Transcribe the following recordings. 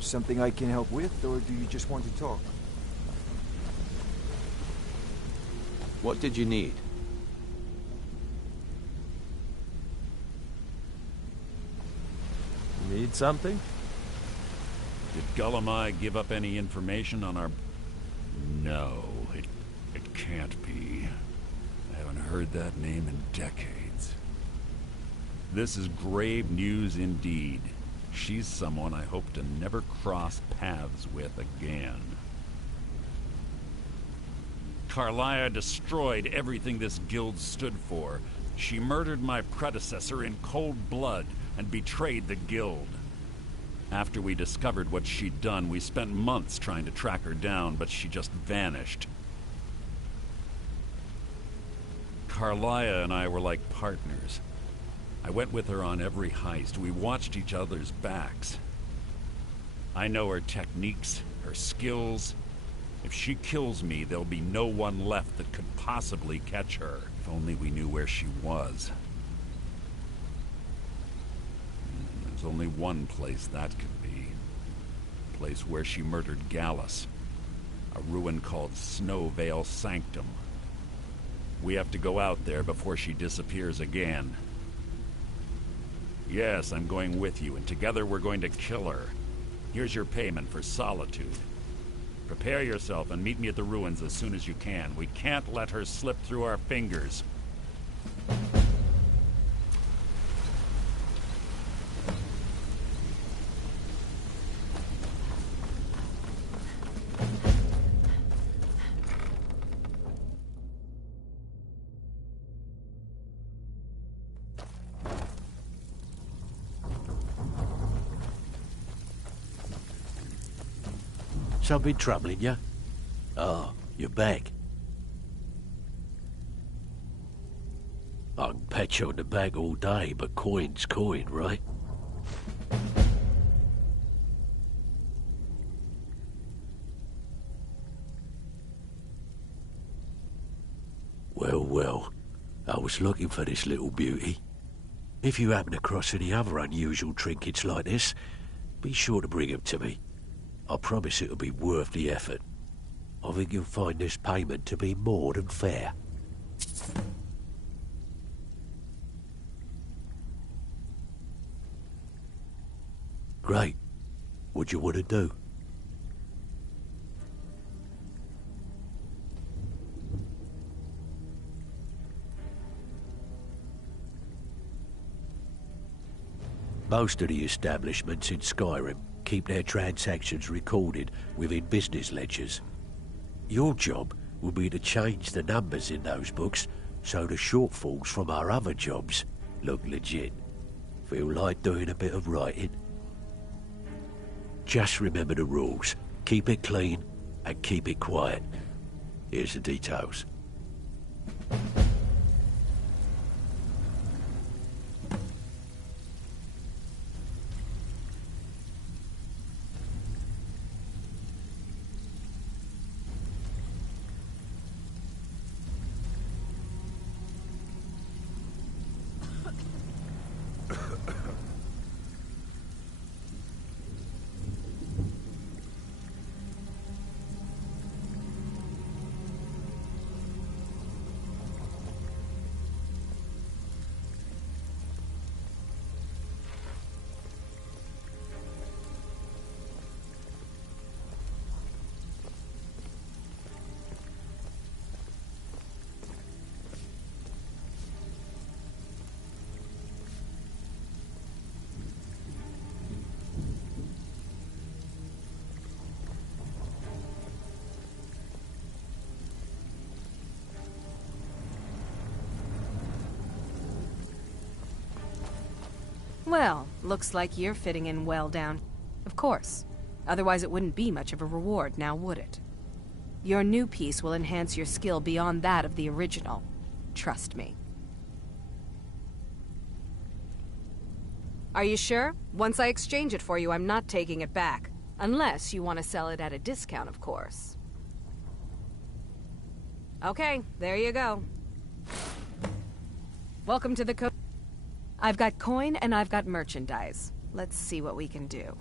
Something I can help with, or do you just want to talk? What did you need? Need something? Did Gullamai give up any information on our... No, it can't be. I haven't heard that name in decades. This is grave news indeed. She's someone I hope to never cross paths with again. Karliah destroyed everything this guild stood for. She murdered my predecessor in cold blood and betrayed the guild. After we discovered what she'd done, we spent months trying to track her down, but she just vanished. Karliah and I were like partners. I went with her on every heist. We watched each other's backs. I know her techniques, her skills. If she kills me, there'll be no one left that could possibly catch her. If only we knew where she was. There's only one place that could be. A place where she murdered Gallus. A ruin called Snowvale Sanctum. We have to go out there before she disappears again. Yes, I'm going with you, and together we're going to kill her. Here's your payment for solitude. Prepare yourself and meet me at the ruins as soon as you can. We can't let her slip through our fingers. Something troubling you? Oh, you're back. I can pat you on the back all day, but coin's coin, right? Well, well, I was looking for this little beauty. If you happen across any other unusual trinkets like this, be sure to bring them to me. I promise it'll be worth the effort. I think you'll find this payment to be more than fair. Great. What do you want to do? Most of the establishments in Skyrim keep their transactions recorded within business ledgers. Your job will be to change the numbers in those books so the shortfalls from our other jobs look legit. Feel like doing a bit of writing? Just remember the rules. Keep it clean and keep it quiet. Here's the details. Well, looks like you're fitting in well down. Of course. Otherwise it wouldn't be much of a reward, now would it? Your new piece will enhance your skill beyond that of the original. Trust me. Are you sure? Once I exchange it for you, I'm not taking it back. Unless you want to sell it at a discount, of course. Okay, there you go. Welcome to the I've got coin and I've got merchandise. Let's see what we can do.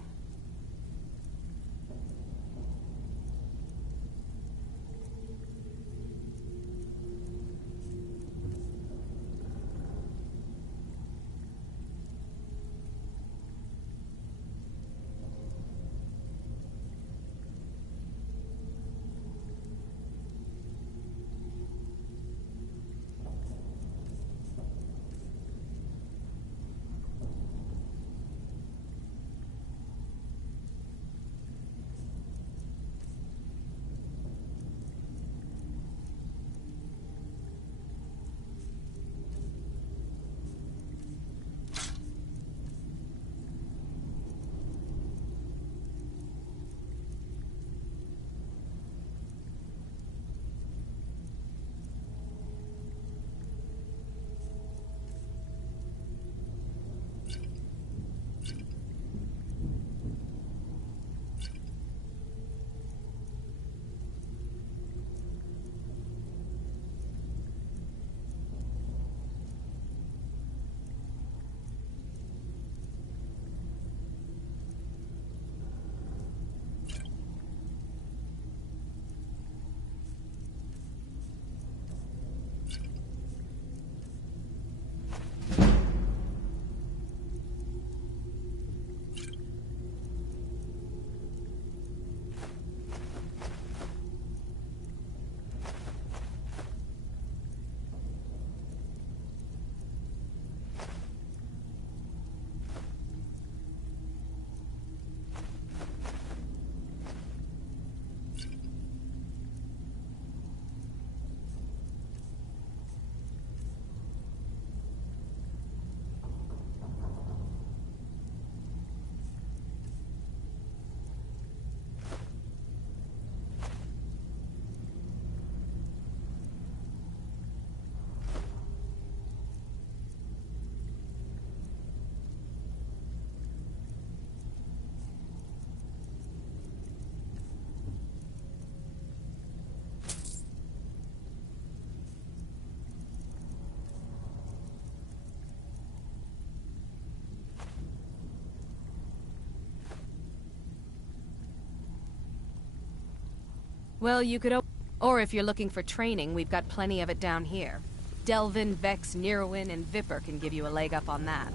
Well, you could or if you're looking for training, we've got plenty of it down here. Delvin, Vex, Neruin, and Viper can give you a leg up on that.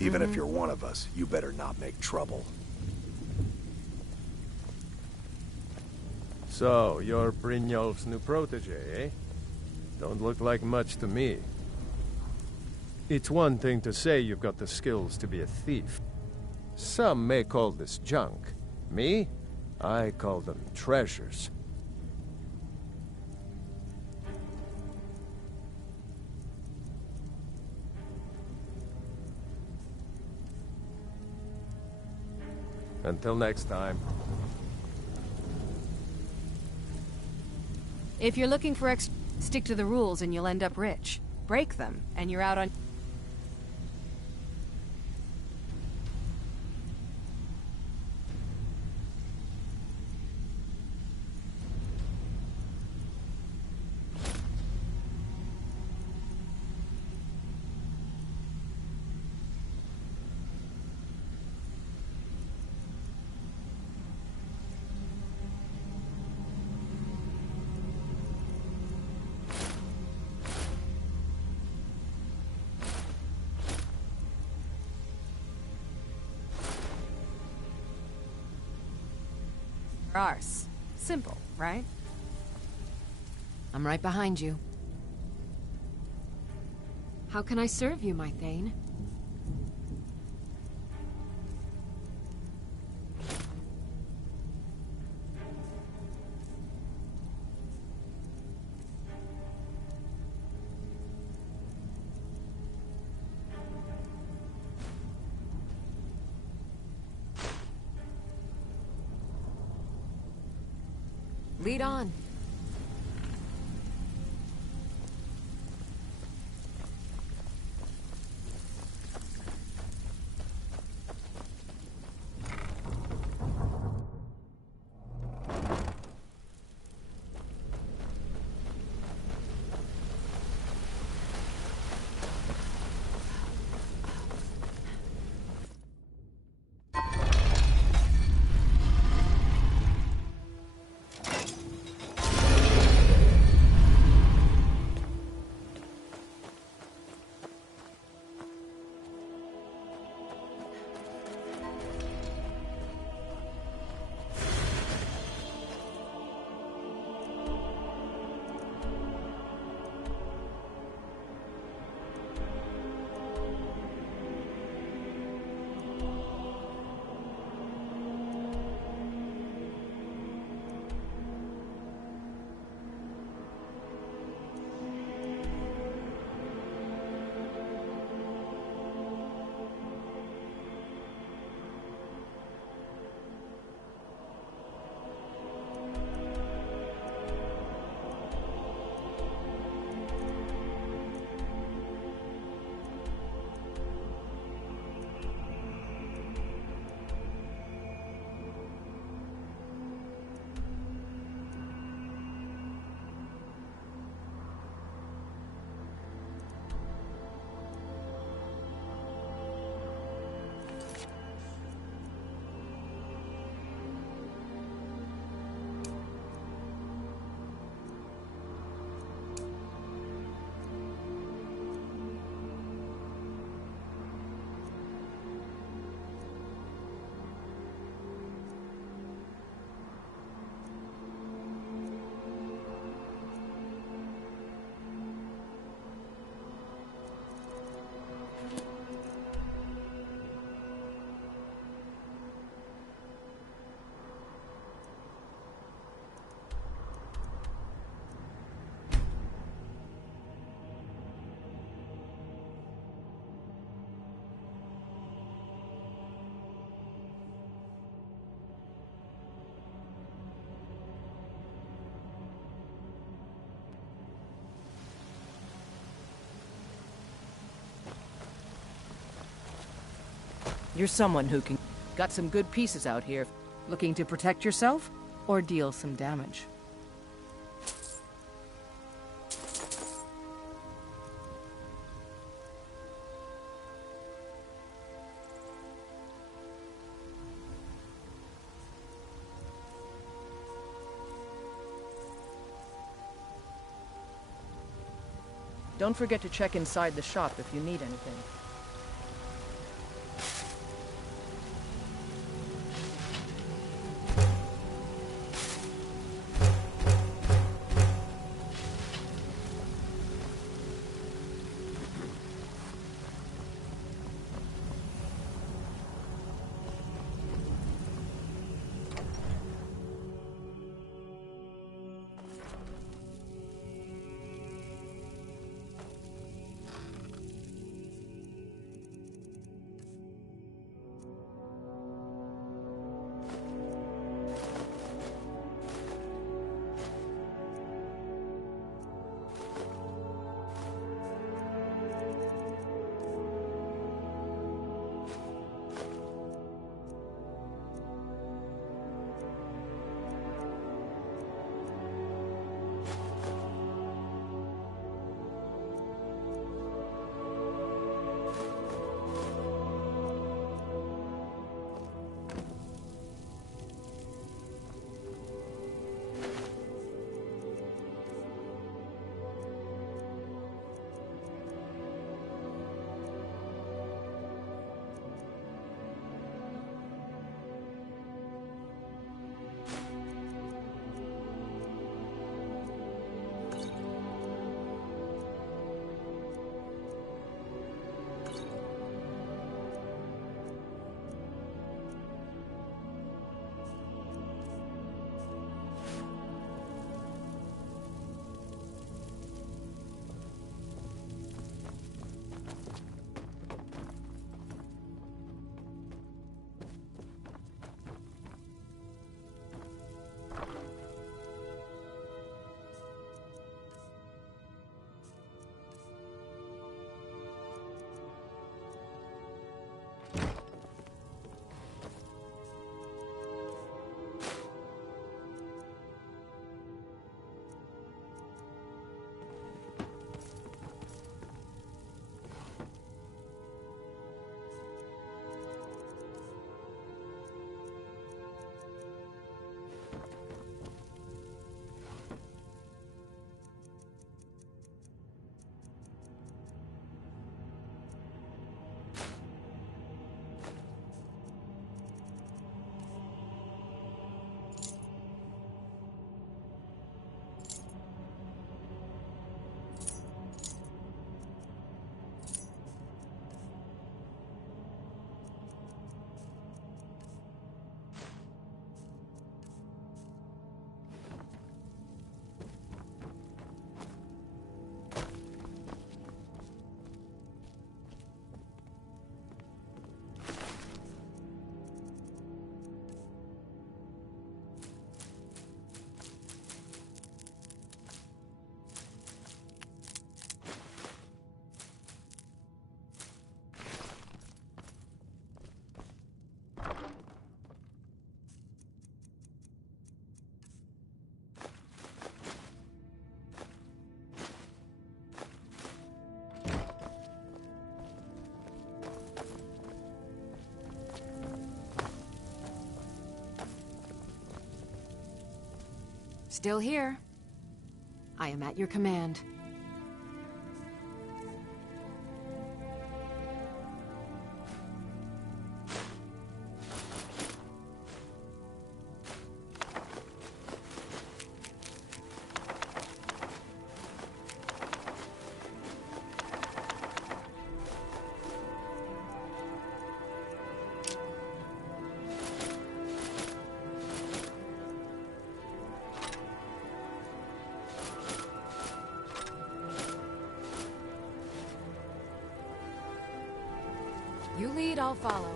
Even if you're one of us, you better not make trouble. So, you're Brynjolf's new protege, eh? Don't look like much to me. It's one thing to say you've got the skills to be a thief. Some may call this junk. Me? I call them treasures. Until next time. If you're looking for stick to the rules and you'll end up rich. Break them, and you're out on... Ours. Simple, right? I'm right behind you. How can I serve you, my Thane? Lead on. You're someone who can... Got some good pieces out here. Looking to protect yourself or deal some damage? Don't forget to check inside the shop if you need anything. Still here. I am at your command. You lead, I'll follow.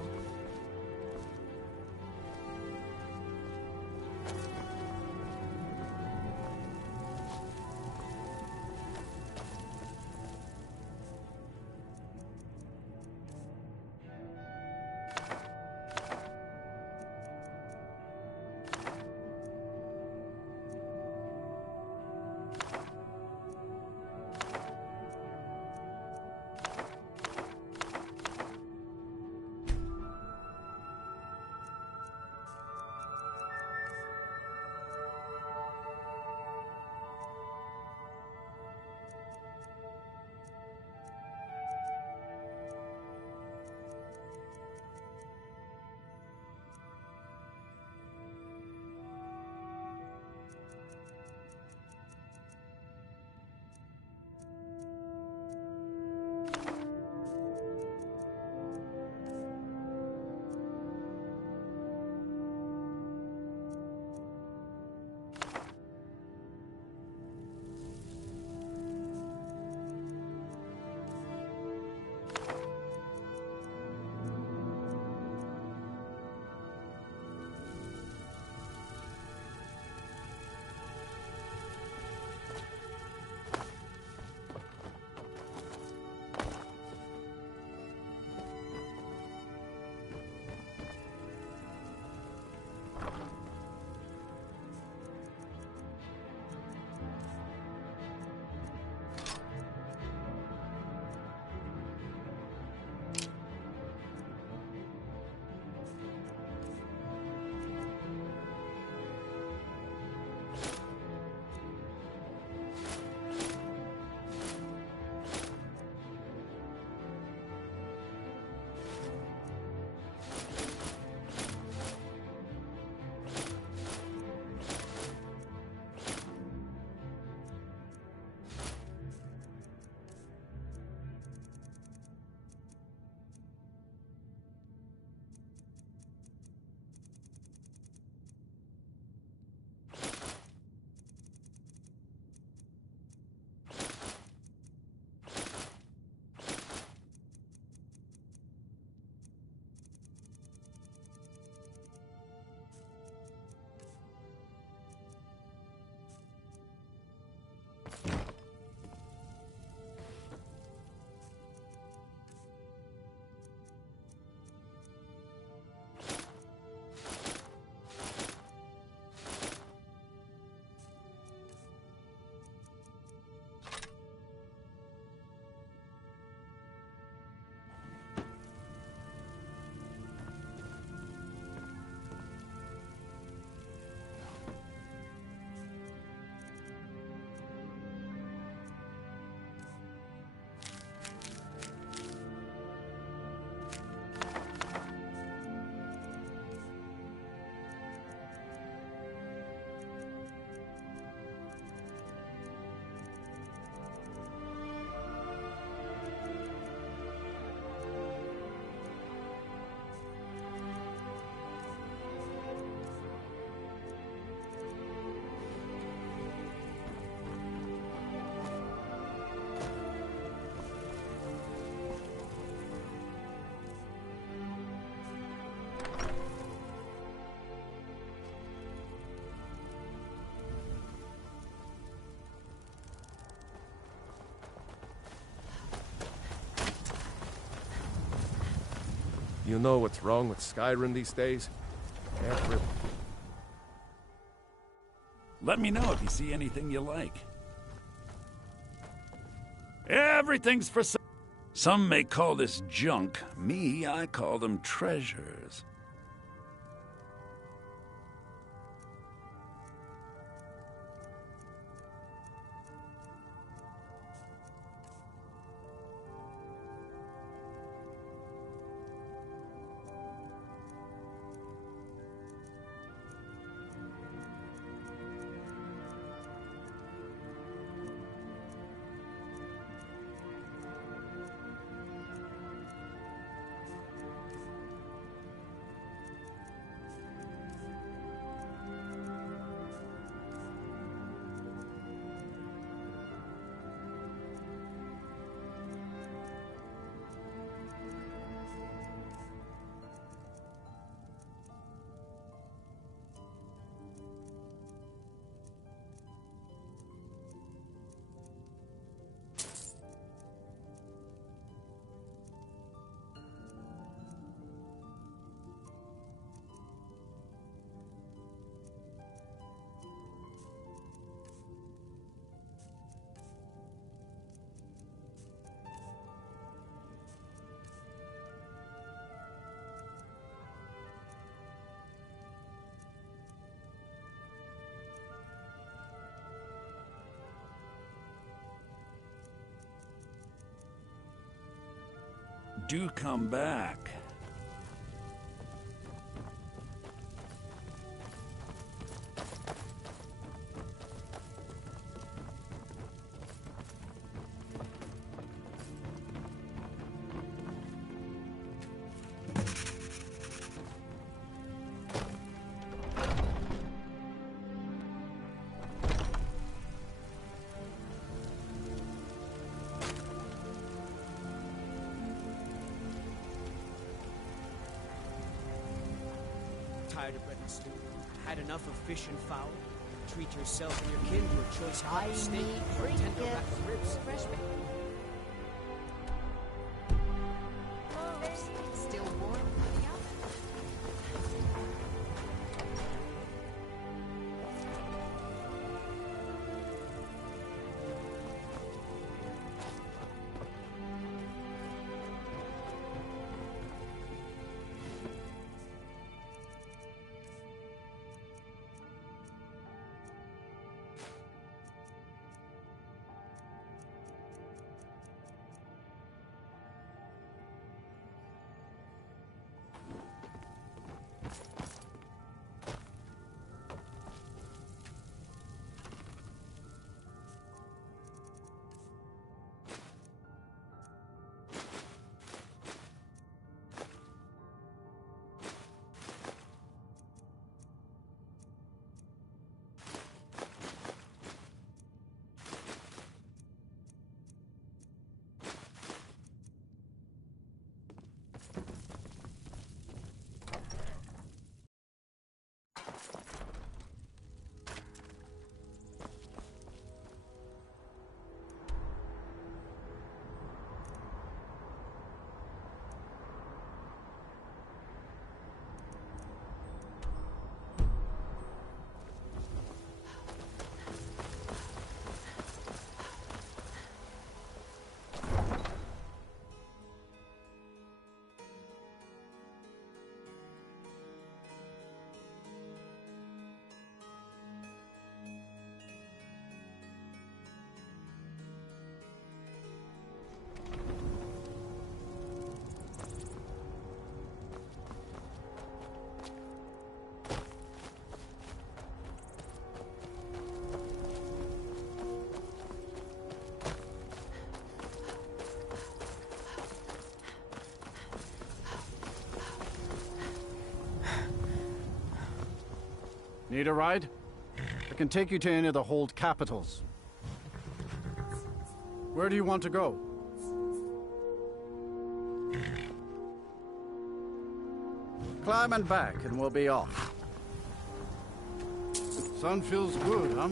You know what's wrong with Skyrim these days? Let me know if you see anything you like. Everything's for sale. Some may call this junk. Me, I call them treasures. Do come back. Tired of bread and stew? Had enough of fish and fowl? Treat yourself and your kin to a choice hot steak or a tender rack of ribs. Still warm in the oven. Need a ride? I can take you to any of the hold capitals. Where do you want to go? Climb and back, and we'll be off. Sun feels good, huh?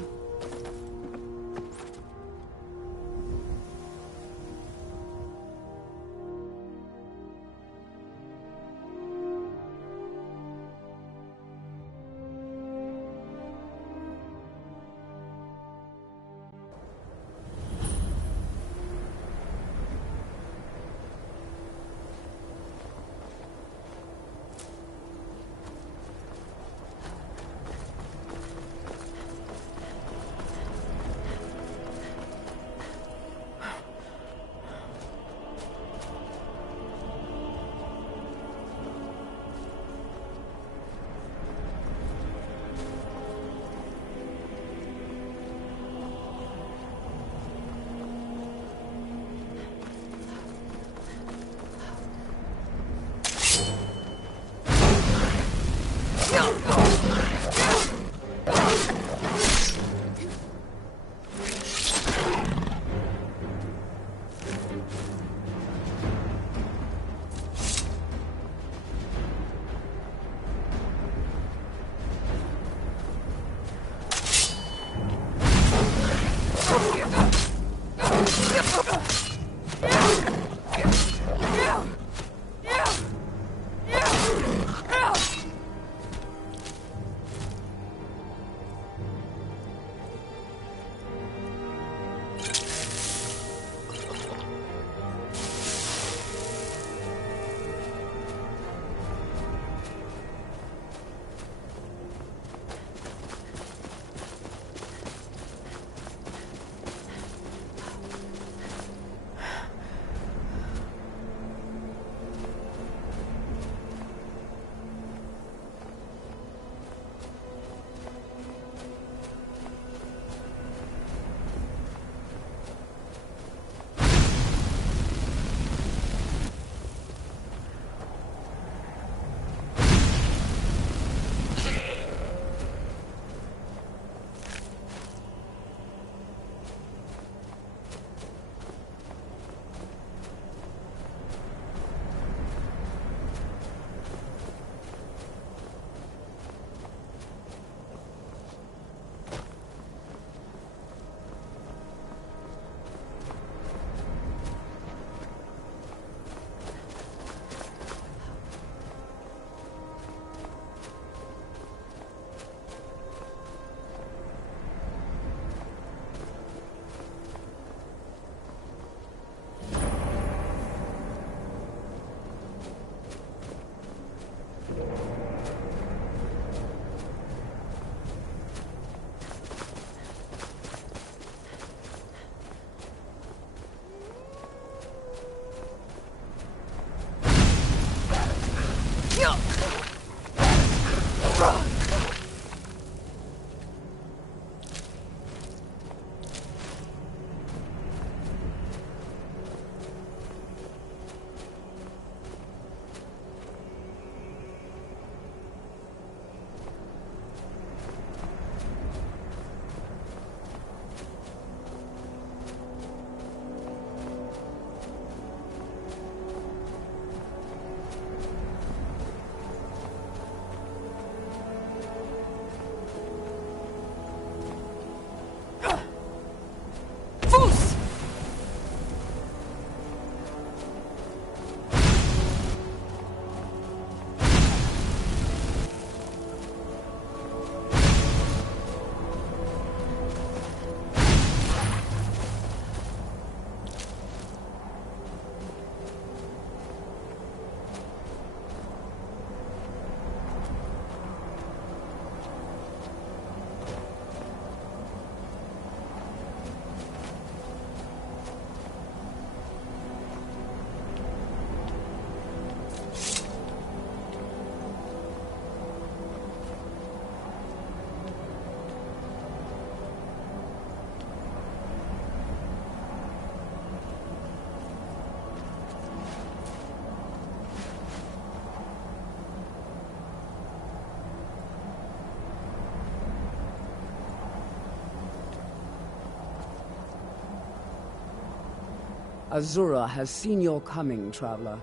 Azura has seen your coming, traveler.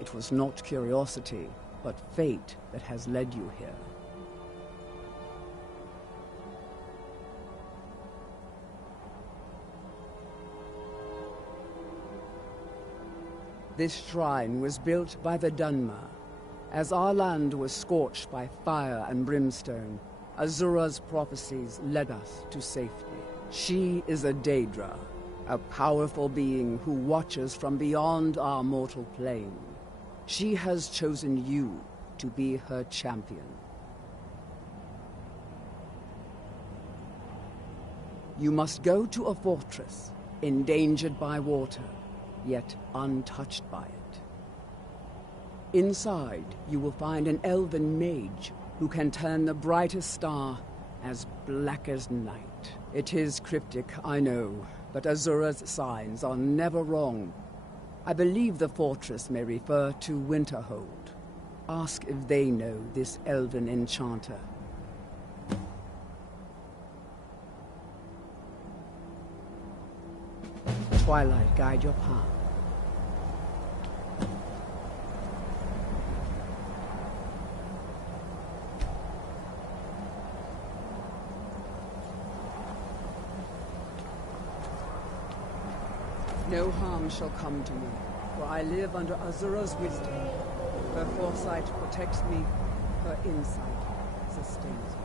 It was not curiosity, but fate that has led you here. This shrine was built by the Dunmer. As our land was scorched by fire and brimstone, Azura's prophecies led us to safety. She is a Daedra, a powerful being who watches from beyond our mortal plane. She has chosen you to be her champion. You must go to a fortress, endangered by water, yet untouched by it. Inside, you will find an elven mage who can turn the brightest star as black as night. It is cryptic, I know, but Azura's signs are never wrong. I believe the fortress may refer to Winterhold. Ask if they know this elven enchanter. Twilight guide your path. No harm shall come to me, for I live under Azura's wisdom. Her foresight protects me, her insight sustains me.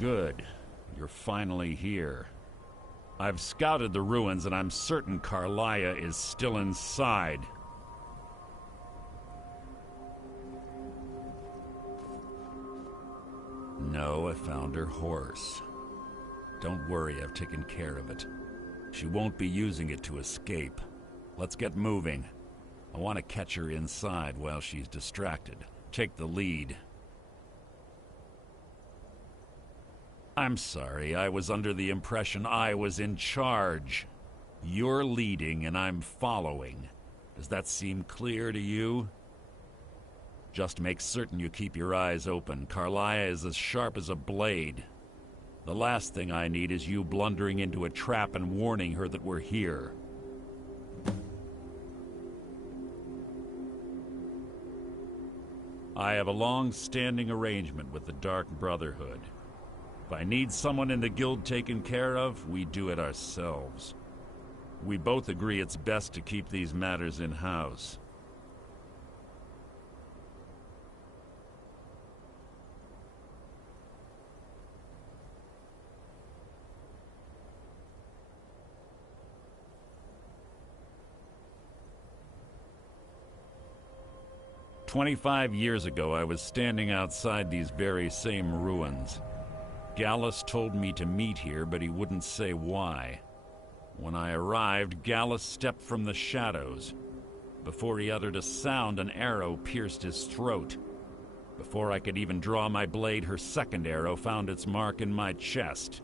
Good. You're finally here. I've scouted the ruins and I'm certain Karliah is still inside. No, I found her horse. Don't worry, I've taken care of it. She won't be using it to escape. Let's get moving. I want to catch her inside while she's distracted. Take the lead. I'm sorry, I was under the impression I was in charge. You're leading and I'm following. Does that seem clear to you? Just make certain you keep your eyes open. Karliah is as sharp as a blade. The last thing I need is you blundering into a trap and warning her that we're here. I have a long-standing arrangement with the Dark Brotherhood. If I need someone in the guild taken care of, we do it ourselves. We both agree it's best to keep these matters in-house. "25 years ago, I was standing outside these very same ruins. Gallus told me to meet here, but he wouldn't say why. When I arrived, Gallus stepped from the shadows. Before he uttered a sound, an arrow pierced his throat. Before I could even draw my blade, her second arrow found its mark in my chest.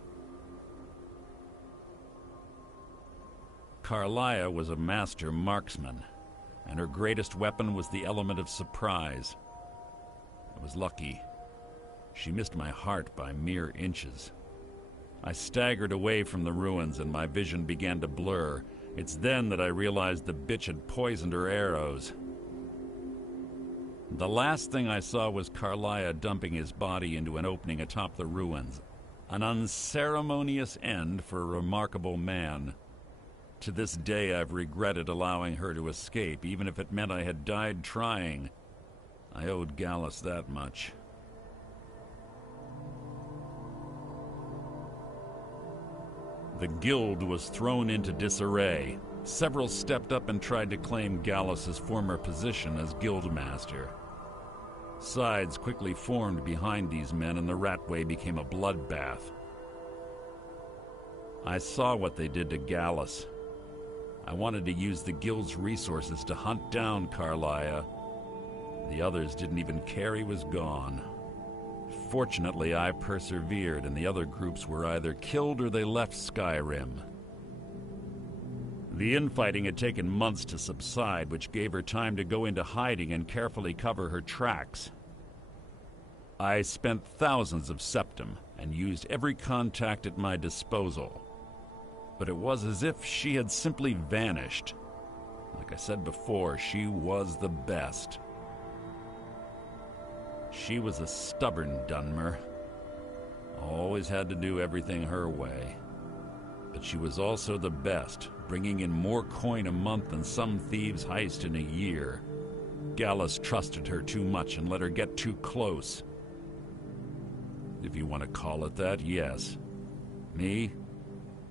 Karliah was a master marksman, and her greatest weapon was the element of surprise. I was lucky. She missed my heart by mere inches. I staggered away from the ruins and my vision began to blur. It's then that I realized the bitch had poisoned her arrows. The last thing I saw was Karliah dumping his body into an opening atop the ruins. An unceremonious end for a remarkable man. To this day, I've regretted allowing her to escape, even if it meant I had died trying. I owed Gallus that much. The guild was thrown into disarray. Several stepped up and tried to claim Gallus's former position as guildmaster. Sides quickly formed behind these men, and the Ratway became a bloodbath. I saw what they did to Gallus. I wanted to use the guild's resources to hunt down Karliah. The others didn't even care he was gone. Fortunately, I persevered, and the other groups were either killed or they left Skyrim. The infighting had taken months to subside, which gave her time to go into hiding and carefully cover her tracks. I spent thousands of septum and used every contact at my disposal. But it was as if she had simply vanished. Like I said before, she was the best. She was a stubborn Dunmer. Always had to do everything her way. But she was also the best, bringing in more coin a month than some thieves heist in a year. Gallus trusted her too much and let her get too close. If you want to call it that, yes. Me?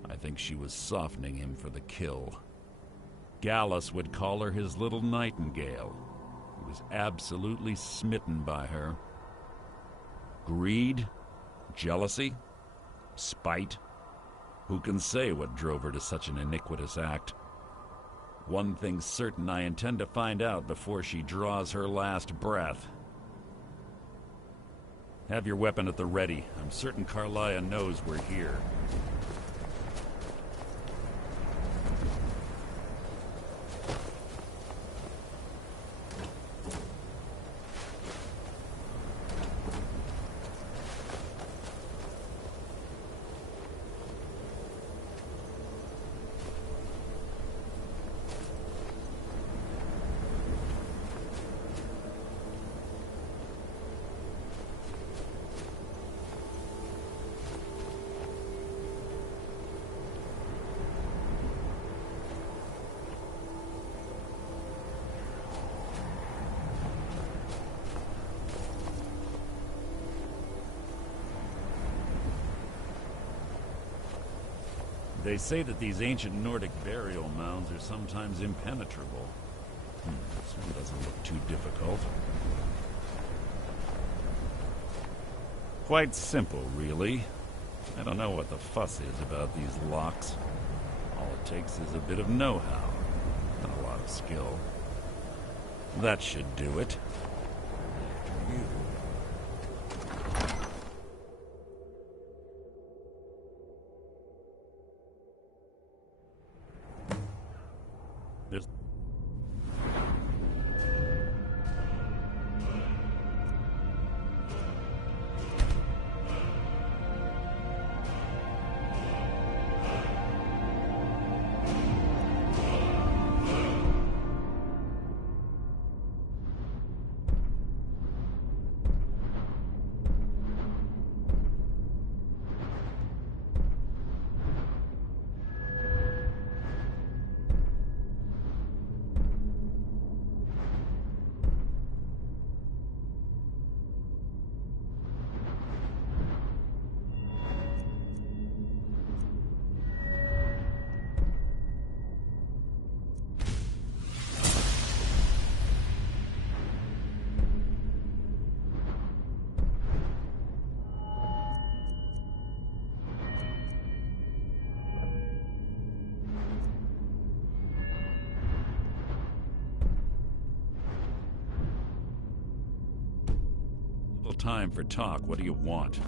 I think she was softening him for the kill. Gallus would call her his little nightingale. He was absolutely smitten by her. Greed? Jealousy? Spite? Who can say what drove her to such an iniquitous act? One thing's certain, I intend to find out before she draws her last breath. Have your weapon at the ready. I'm certain Karliah knows we're here. They say that these ancient Nordic burial mounds are sometimes impenetrable. This one doesn't look too difficult. Quite simple, really. I don't know what the fuss is about these locks. All it takes is a bit of know-how and a lot of skill. That should do it. After you. There's... Time for talk. What do you want?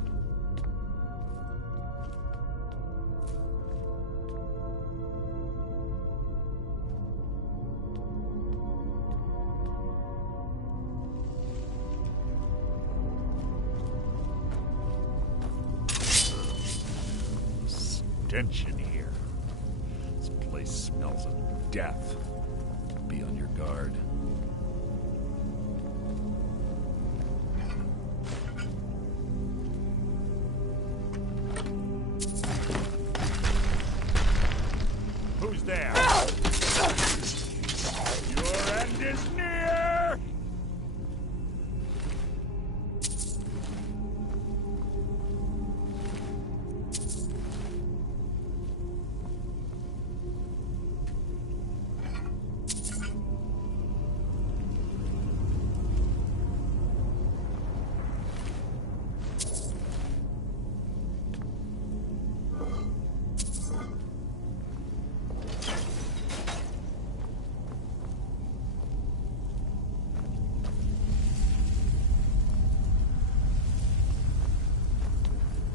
Stench in here. This place smells of death. Be on your guard. Who's there? Your end is near!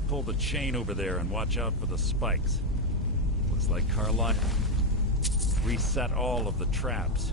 Pull the chain over there and watch out for the spikes. Looks like Carlisle reset all of the traps.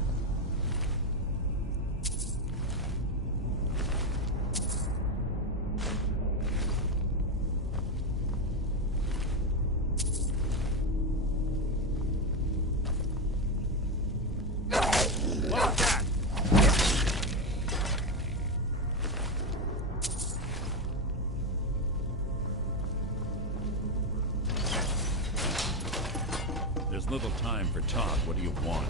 There's little time for talk. What do you want?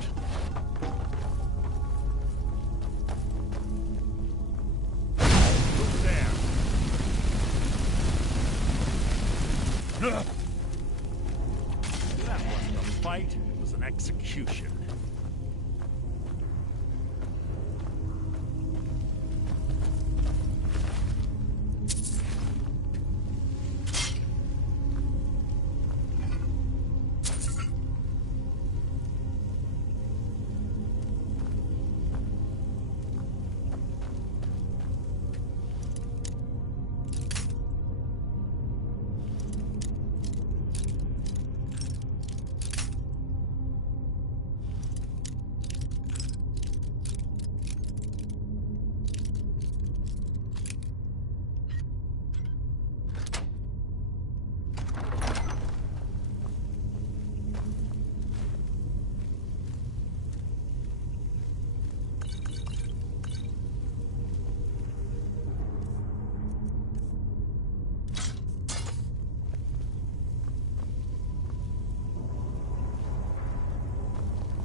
Who's there? That wasn't a fight. It was an execution.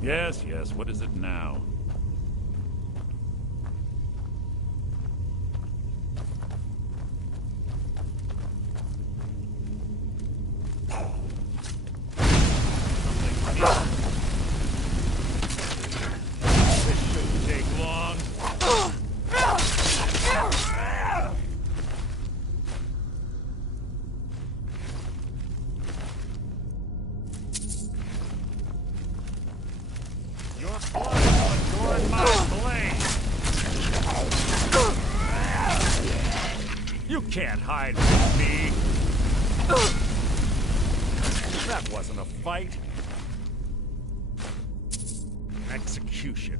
Yes, yes. What is it now? This shouldn't take long. Your blood will adorn my blade. You can't hide from me. That wasn't a fight. Execution.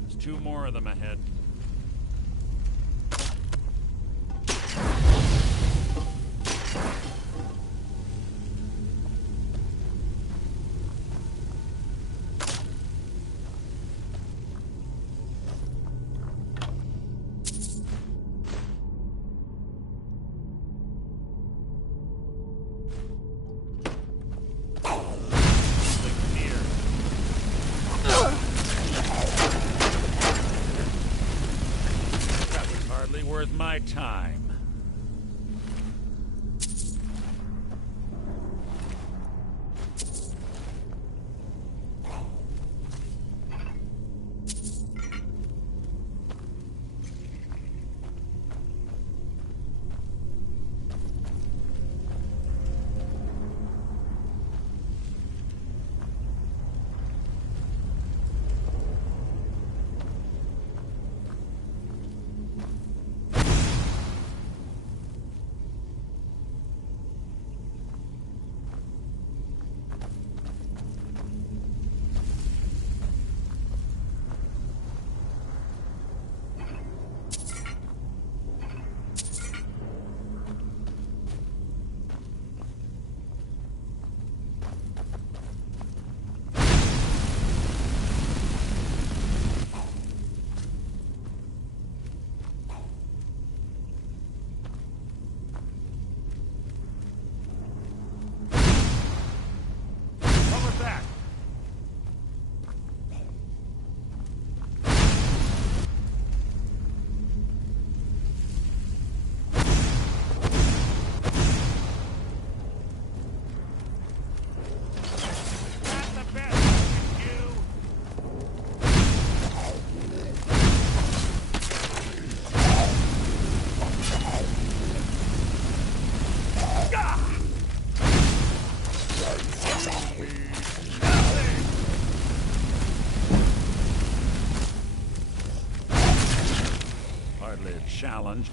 There's 2 more of them ahead. Worth my time. Hardly a challenge.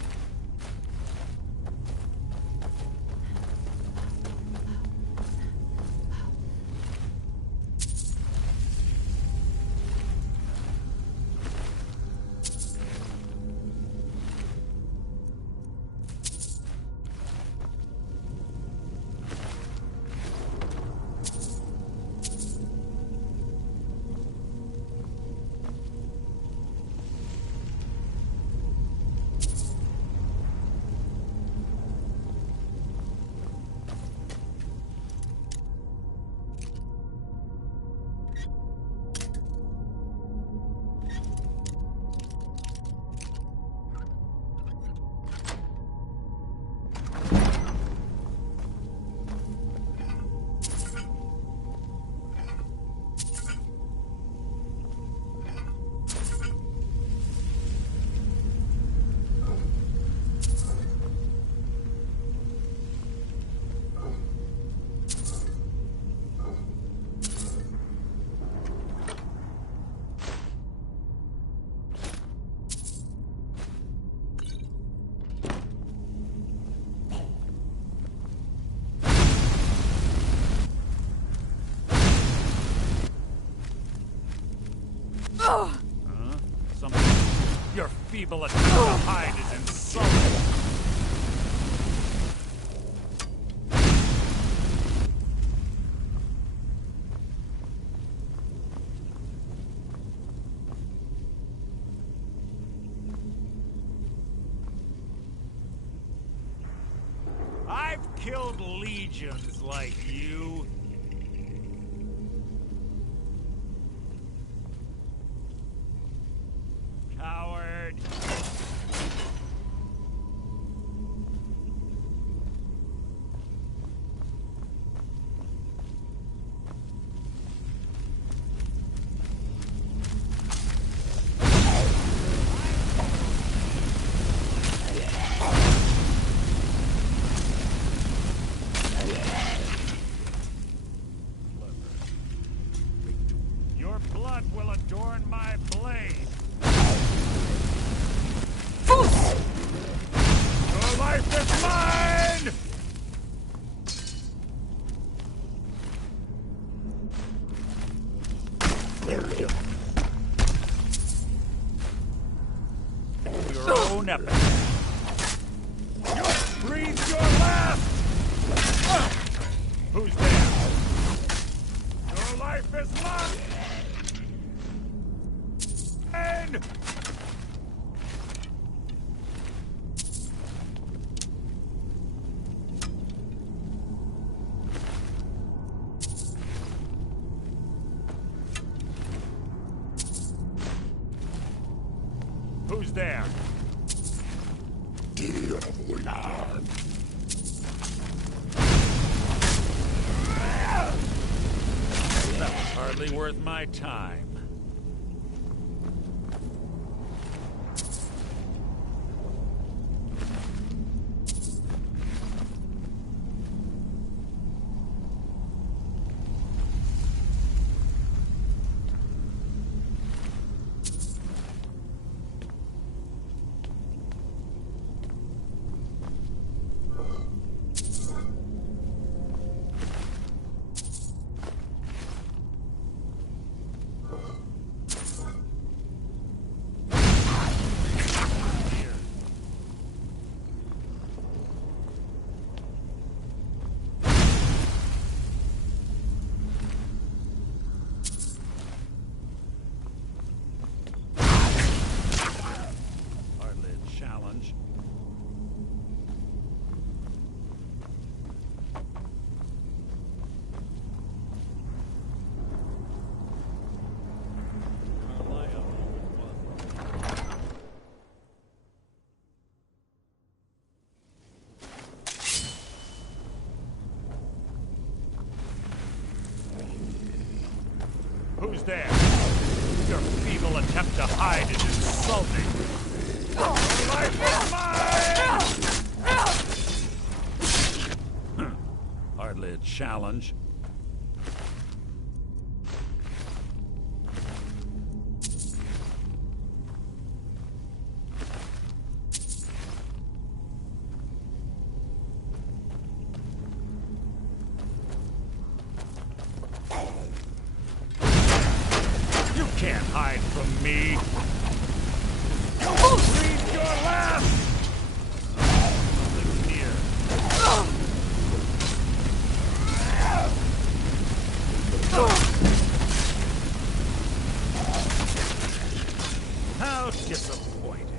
Your feeble attempt to hide is insulting. I've killed legions like you. Coward. Your blood will adorn my blade. Your life is mine! Your own epic. You breathe your last! Who's there? Your life is mine! Who's there? That was hardly worth my time. Who's there? Your feeble attempt to hide is insulting. Your life is mine! Hardly a challenge. Can't hide from me. Breathe your last! Nothing near. How disappointing.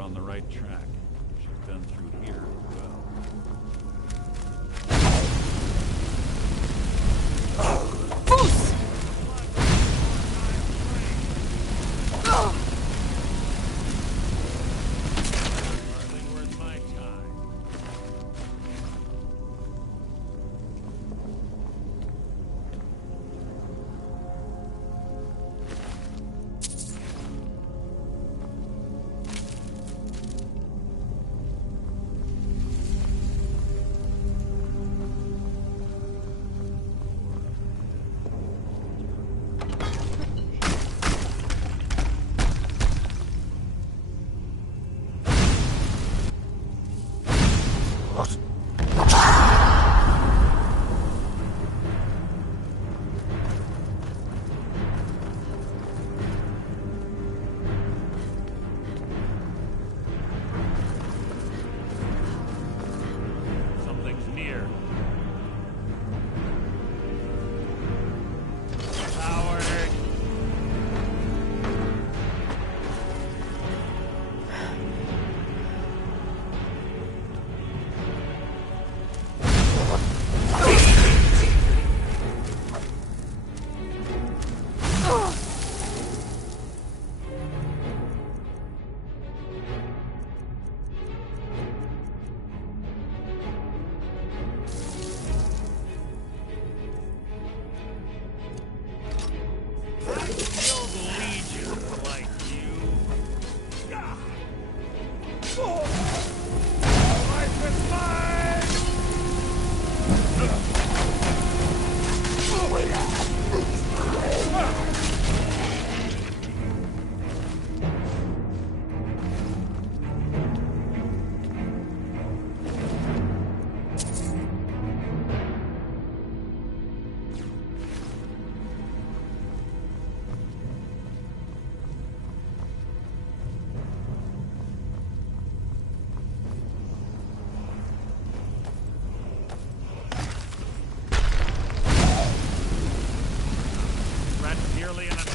On the right track. She's been through here as well. Hardly worth my time.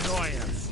annoyance.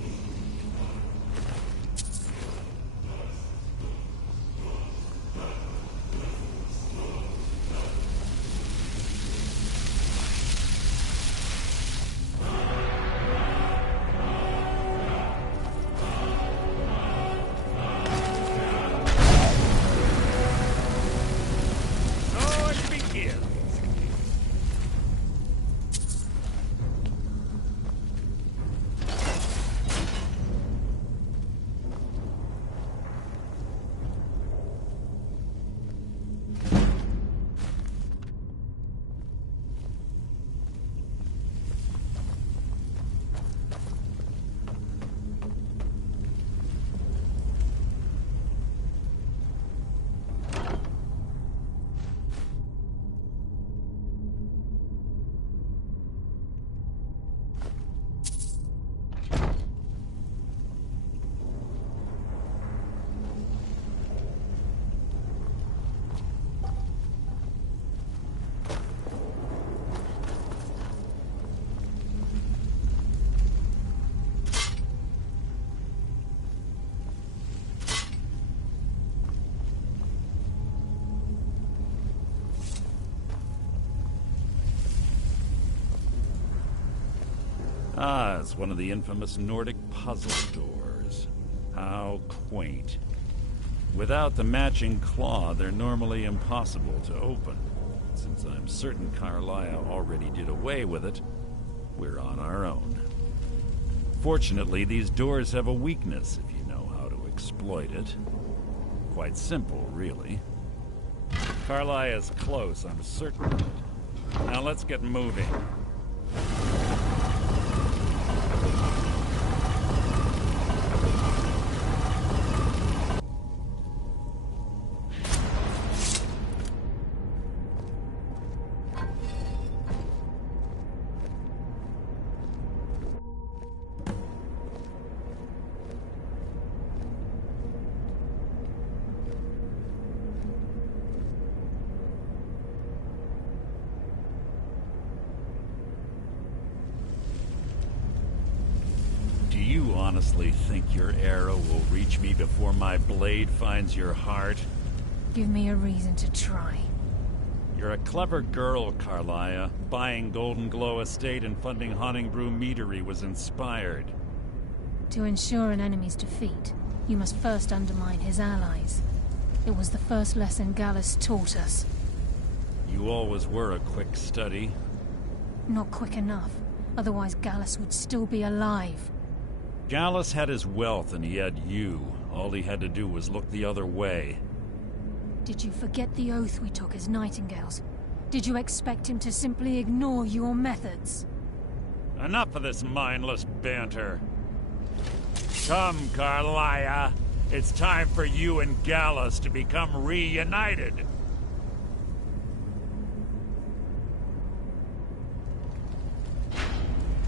Ah, it's one of the infamous Nordic puzzle doors. How quaint. Without the matching claw, they're normally impossible to open. Since I'm certain Karliah already did away with it, we're on our own. Fortunately, these doors have a weakness if you know how to exploit it. Quite simple, really. Karliah is close, I'm certain of it. Now let's get moving. Honestly think your arrow will reach me before my blade finds your heart? Give me a reason to try. You're a clever girl, Karliah. Buying Golden Glow Estate and funding Honningbrew Meadery was inspired. To ensure an enemy's defeat, you must first undermine his allies. It was the first lesson Gallus taught us. You always were a quick study. Not quick enough. Otherwise Gallus would still be alive. Gallus had his wealth and he had you. All he had to do was look the other way. Did you forget the oath we took as Nightingales? Did you expect him to simply ignore your methods? Enough of this mindless banter. Come, Karliah. It's time for you and Gallus to become reunited.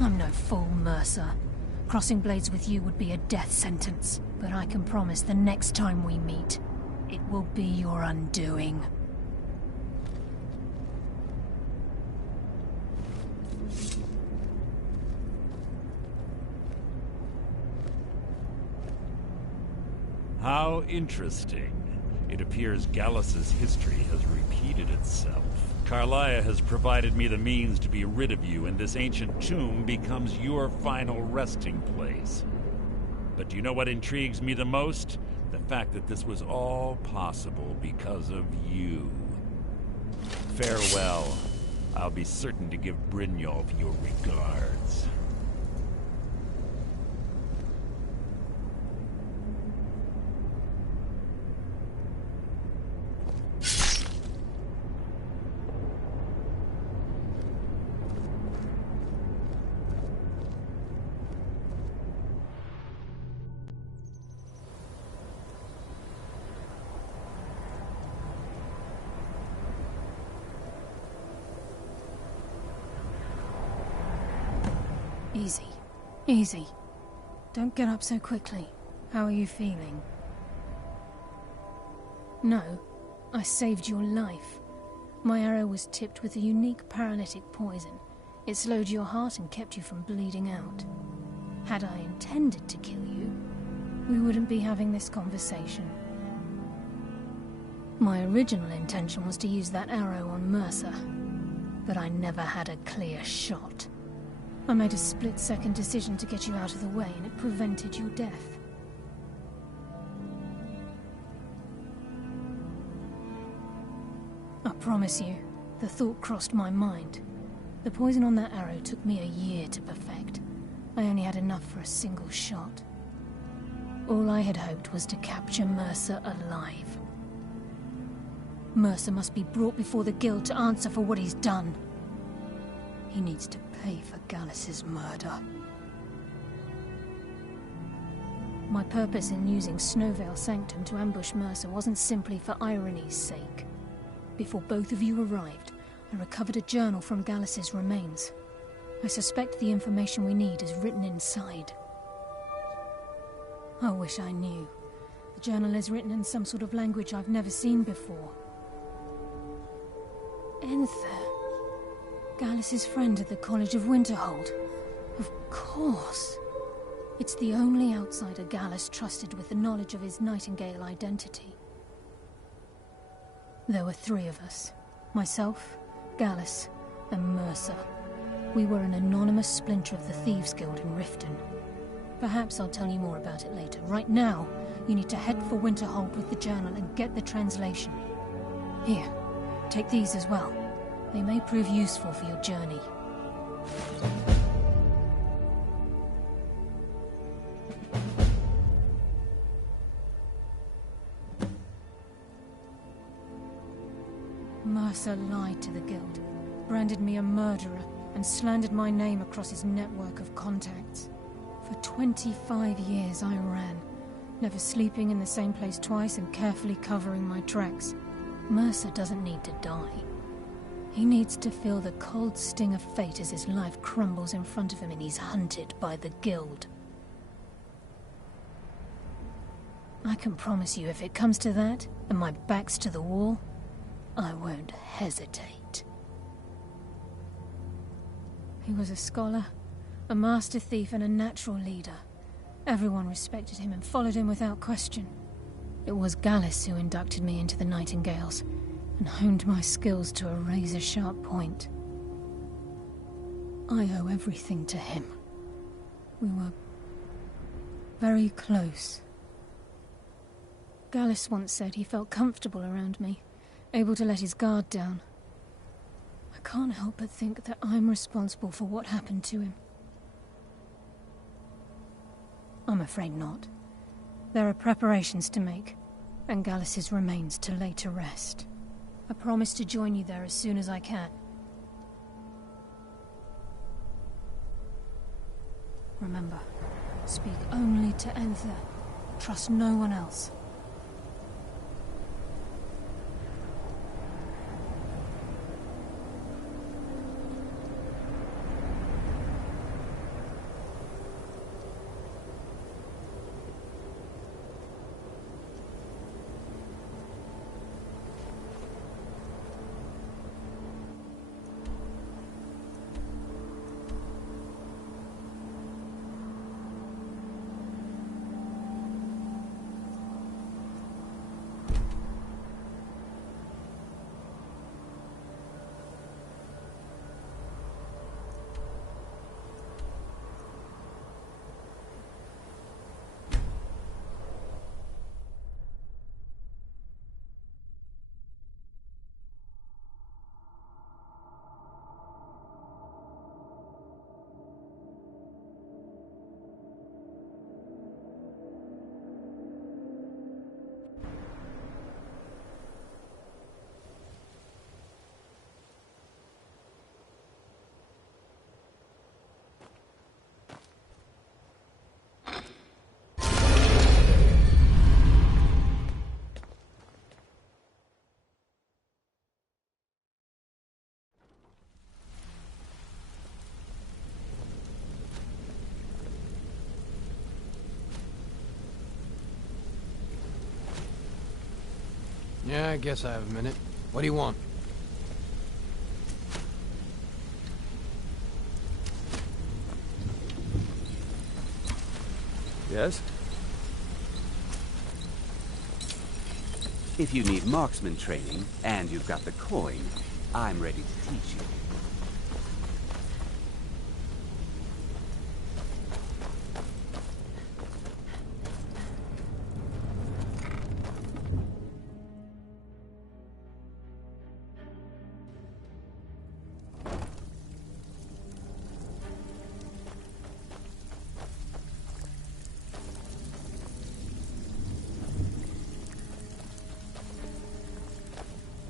I'm no fool, Mercer. Crossing blades with you would be a death sentence, but I can promise the next time we meet, it will be your undoing. How interesting. It appears Gallus's history has repeated itself. Karliah has provided me the means to be rid of you, and this ancient tomb becomes your final resting place. But do you know what intrigues me the most? The fact that this was all possible because of you. Farewell. I'll be certain to give Brynjolf your regards. Easy. Easy. Don't get up so quickly. How are you feeling? No, I saved your life. My arrow was tipped with a unique paralytic poison. It slowed your heart and kept you from bleeding out. Had I intended to kill you, we wouldn't be having this conversation. My original intention was to use that arrow on Mercer, but I never had a clear shot. I made a split-second decision to get you out of the way, and it prevented your death. I promise you, the thought crossed my mind. The poison on that arrow took me a year to perfect. I only had enough for a single shot. All I had hoped was to capture Mercer alive. Mercer must be brought before the Guild to answer for what he's done. He needs to pay for Gallus's murder. My purpose in using Snowvale Sanctum to ambush Mercer wasn't simply for irony's sake. Before both of you arrived, I recovered a journal from Gallus's remains. I suspect the information we need is written inside. I wish I knew. The journal is written in some sort of language I've never seen before. Enther. Gallus's friend at the College of Winterhold. Of course. It's the only outsider Gallus trusted with the knowledge of his Nightingale identity. There were 3 of us. Myself, Gallus, and Mercer. We were an anonymous splinter of the Thieves Guild in Riften. Perhaps I'll tell you more about it later. Right now, you need to head for Winterhold with the journal and get the translation. Here, take these as well. They may prove useful for your journey. Mercer lied to the Guild, branded me a murderer, and slandered my name across his network of contacts. For 25 years I ran, never sleeping in the same place twice and carefully covering my tracks. Mercer doesn't need to die. He needs to feel the cold sting of fate as his life crumbles in front of him and he's hunted by the Guild. I can promise you if it comes to that, and my back's to the wall, I won't hesitate. He was a scholar, a master thief, and a natural leader. Everyone respected him and followed him without question. It was Gallus who inducted me into the Nightingales, and honed my skills to a razor-sharp point. I owe everything to him. We were very close. Gallus once said he felt comfortable around me, able to let his guard down. I can't help but think that I'm responsible for what happened to him. I'm afraid not. There are preparations to make, and Gallus's remains to lay to rest. I promise to join you there as soon as I can. Remember, speak only to Enther. Trust no one else. Yeah, I guess I have a minute. What do you want? Yes? If you need marksman training, and you've got the coin, I'm ready to teach you.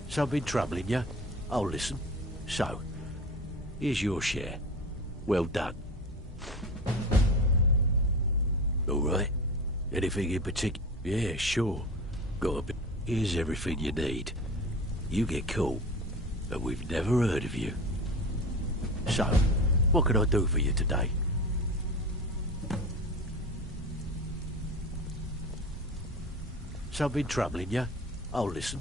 Something troubling you? I'll listen. So, here's your share. Well done. All right? Anything in particular? Yeah, sure. Got a bit. Here's everything you need. You get caught, and we've never heard of you. So, what can I do for you today? Something troubling you? I'll listen.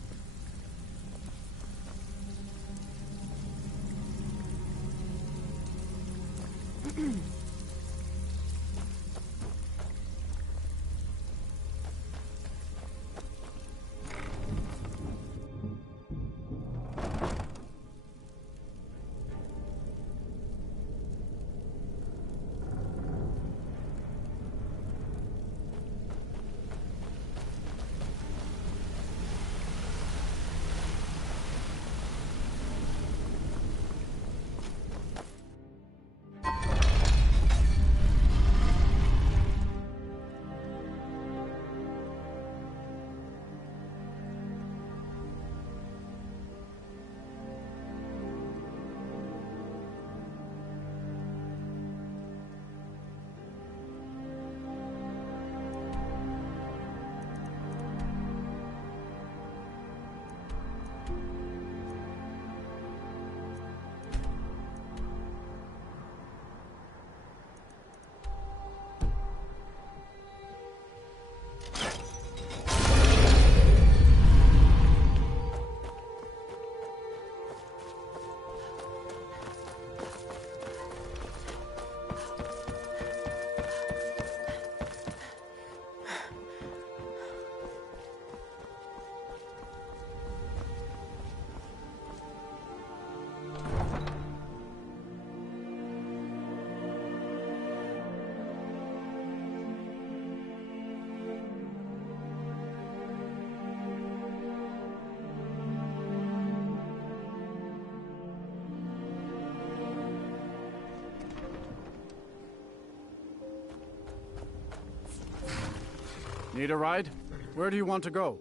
Need a ride? Where do you want to go?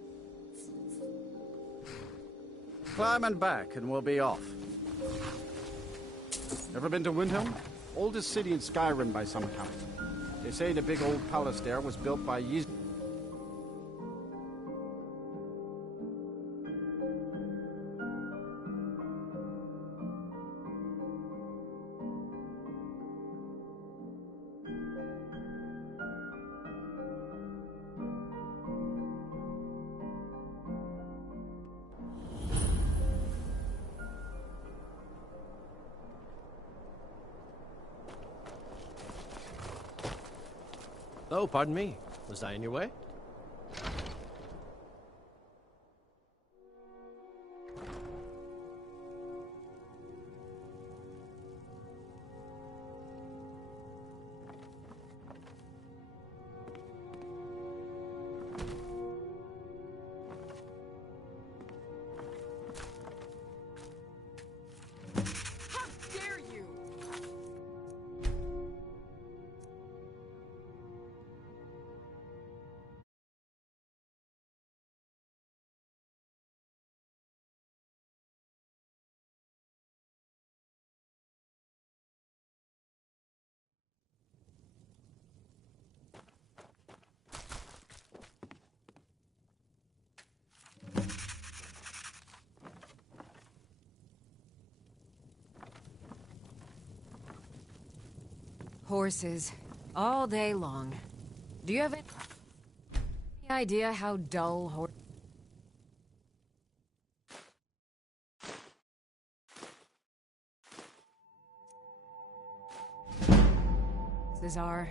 Climb and back, and we'll be off. Ever been to Windhelm? Oldest city in Skyrim by some count. They say the big old palace there was built by Ys... Oh, pardon me. Was I in your way? Horses. All day long. Do you have any idea how dull horses... are?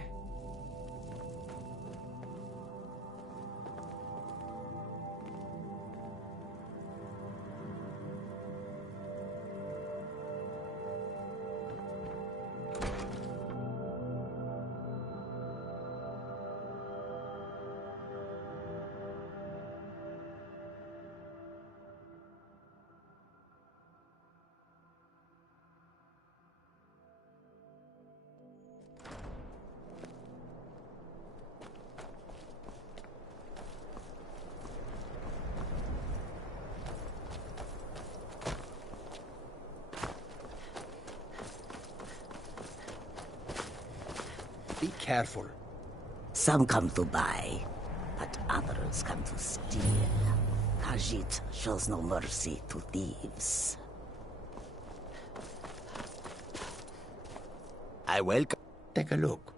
careful. Some come to buy, but others come to steal. Khajiit shows no mercy to thieves. I welcome. Take a look.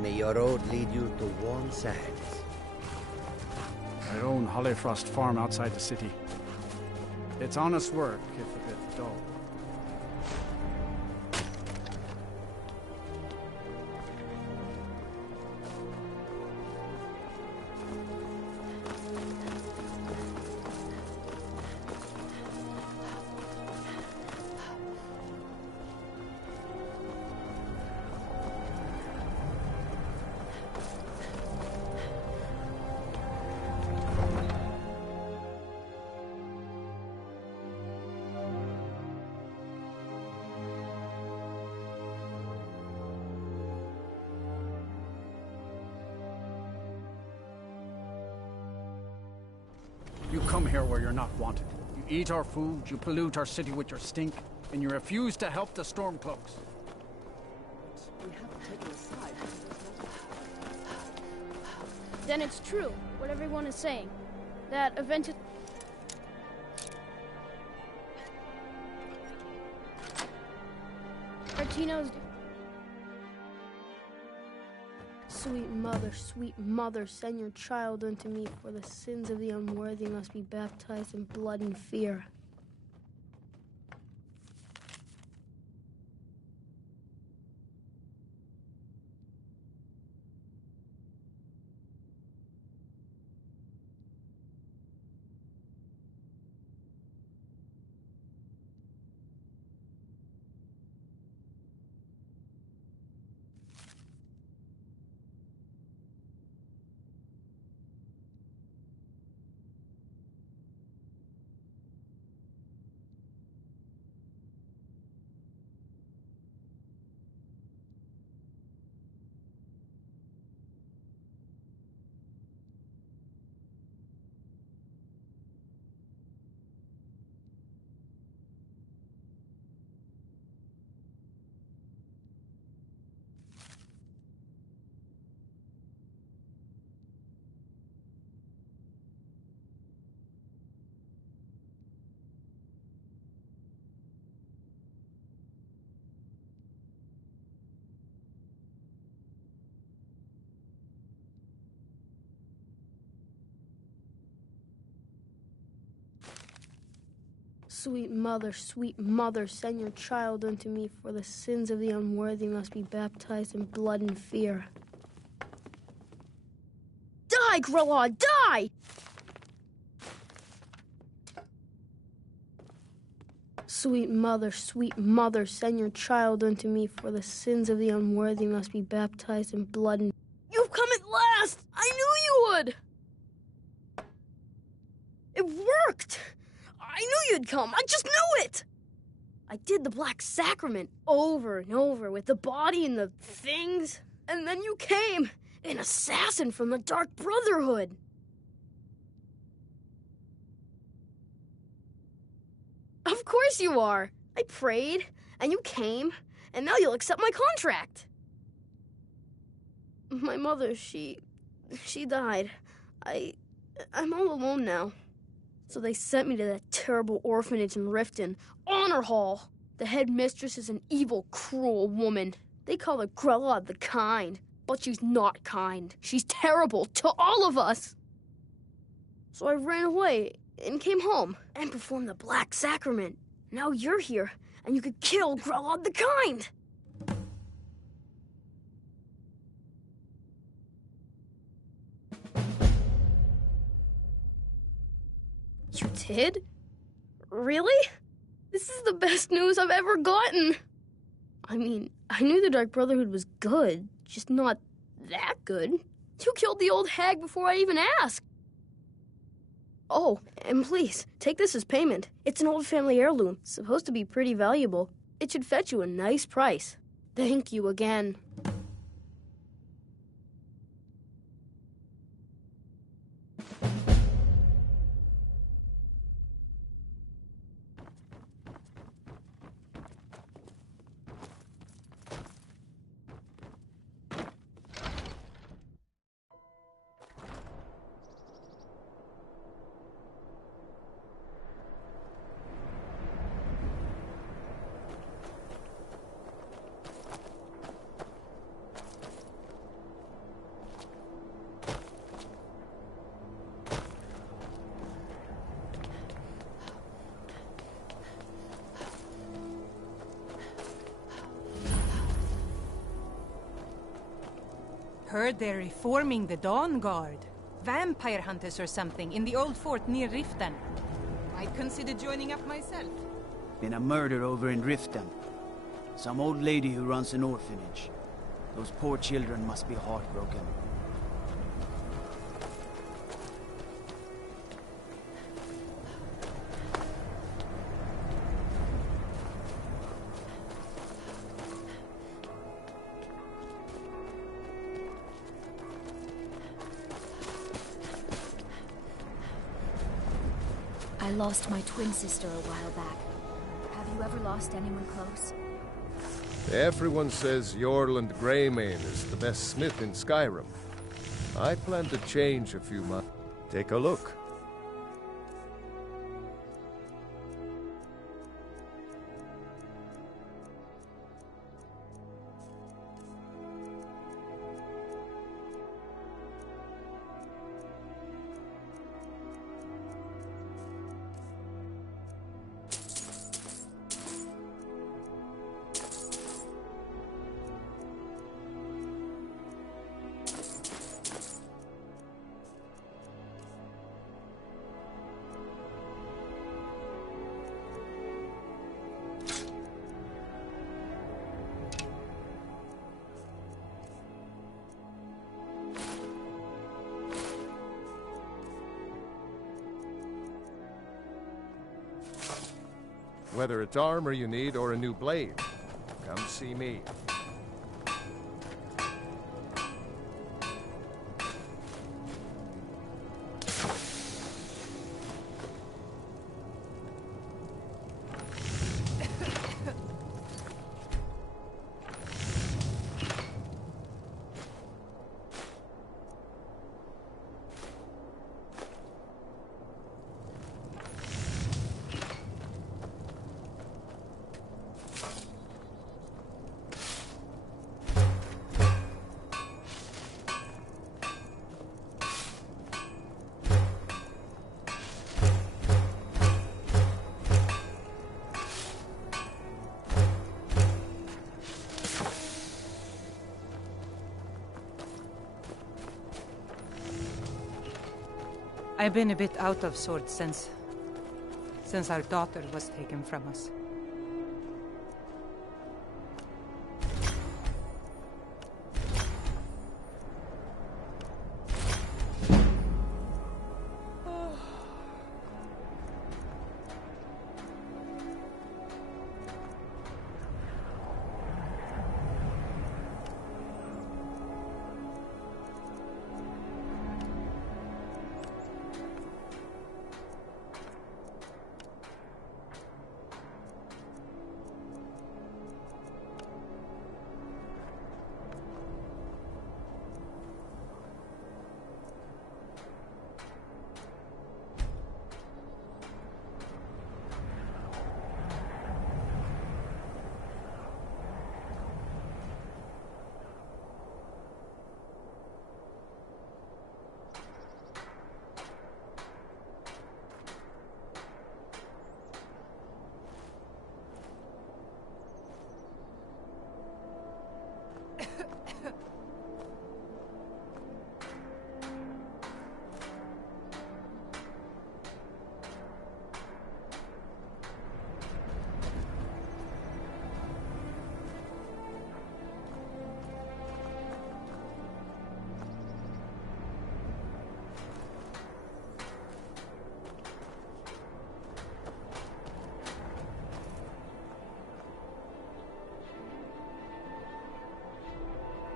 May your road lead you to warm sands. I own Hollifrost Farm outside the city. It's honest work, if a bit dull. You come here where you're not wanted. You eat our food, you pollute our city with your stink, and you refuse to help the Stormcloaks. We have taken a side. Then it's true, what everyone is saying. That Aventus... Artino's... Sweet mother, send your child unto me, for the sins of the unworthy must be baptized in blood and fear. Sweet mother, send your child unto me, for the sins of the unworthy must be baptized in blood and fear. Die, Grelod, die! Sweet mother, send your child unto me, for the sins of the unworthy must be baptized in blood and... You've come at last! I knew you would! It worked! I knew you'd come. I just knew it! I did the Black Sacrament over and over with the body and the things. And then you came, an assassin from the Dark Brotherhood. Of Of course you are. I prayed, and you came, and now you'll accept my contract. My mother, she died. I'm all alone now. So they sent me to that terrible orphanage in Riften, Honor Hall. The headmistress is an evil, cruel woman. They call her Grella the Kind, but she's not kind. She's terrible to all of us. So I ran away and came home and performed the Black Sacrament. Now you're here, and you could kill Grella the Kind. You did? Really? This is the best news I've ever gotten. I mean, I knew the Dark Brotherhood was good, just not that good. You killed the old hag before I even asked. Oh, and please, take this as payment. It's an old family heirloom, supposed to be pretty valuable. It should fetch you a nice price. Thank you again. Heard they're reforming the Dawn Guard. Vampire hunters or something in the old fort near Riften. I'd consider joining up myself. Been a murder over in Riften. Some old lady who runs an orphanage. Those poor children must be heartbroken. I lost my twin sister a while back. Have you ever lost anyone close? Everyone says Jorland Greymane is the best smith in Skyrim. I plan to change a few months. Take a look. Whether it's armor you need or a new blade, come see me. I've been a bit out of sorts since our daughter was taken from us.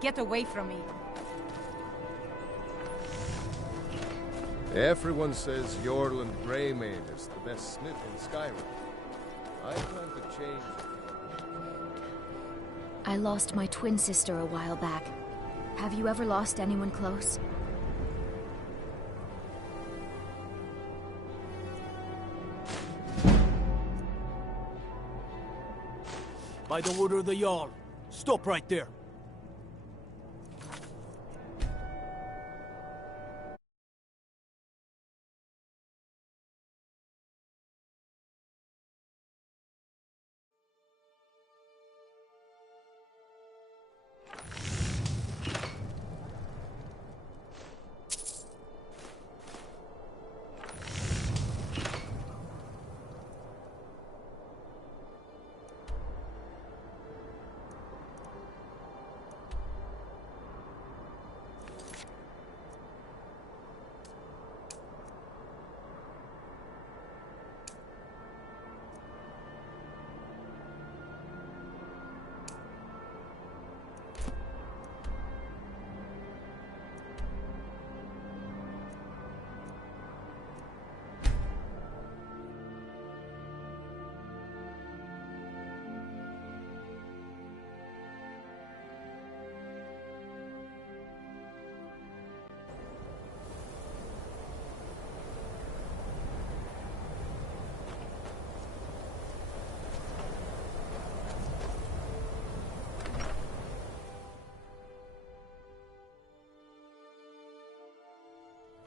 Get away from me. Everyone says Yorland Greymane is the best smith in Skyrim. I plan to change it. I lost my twin sister a while back. Have you ever lost anyone close? By the order of the Jarl, stop right there.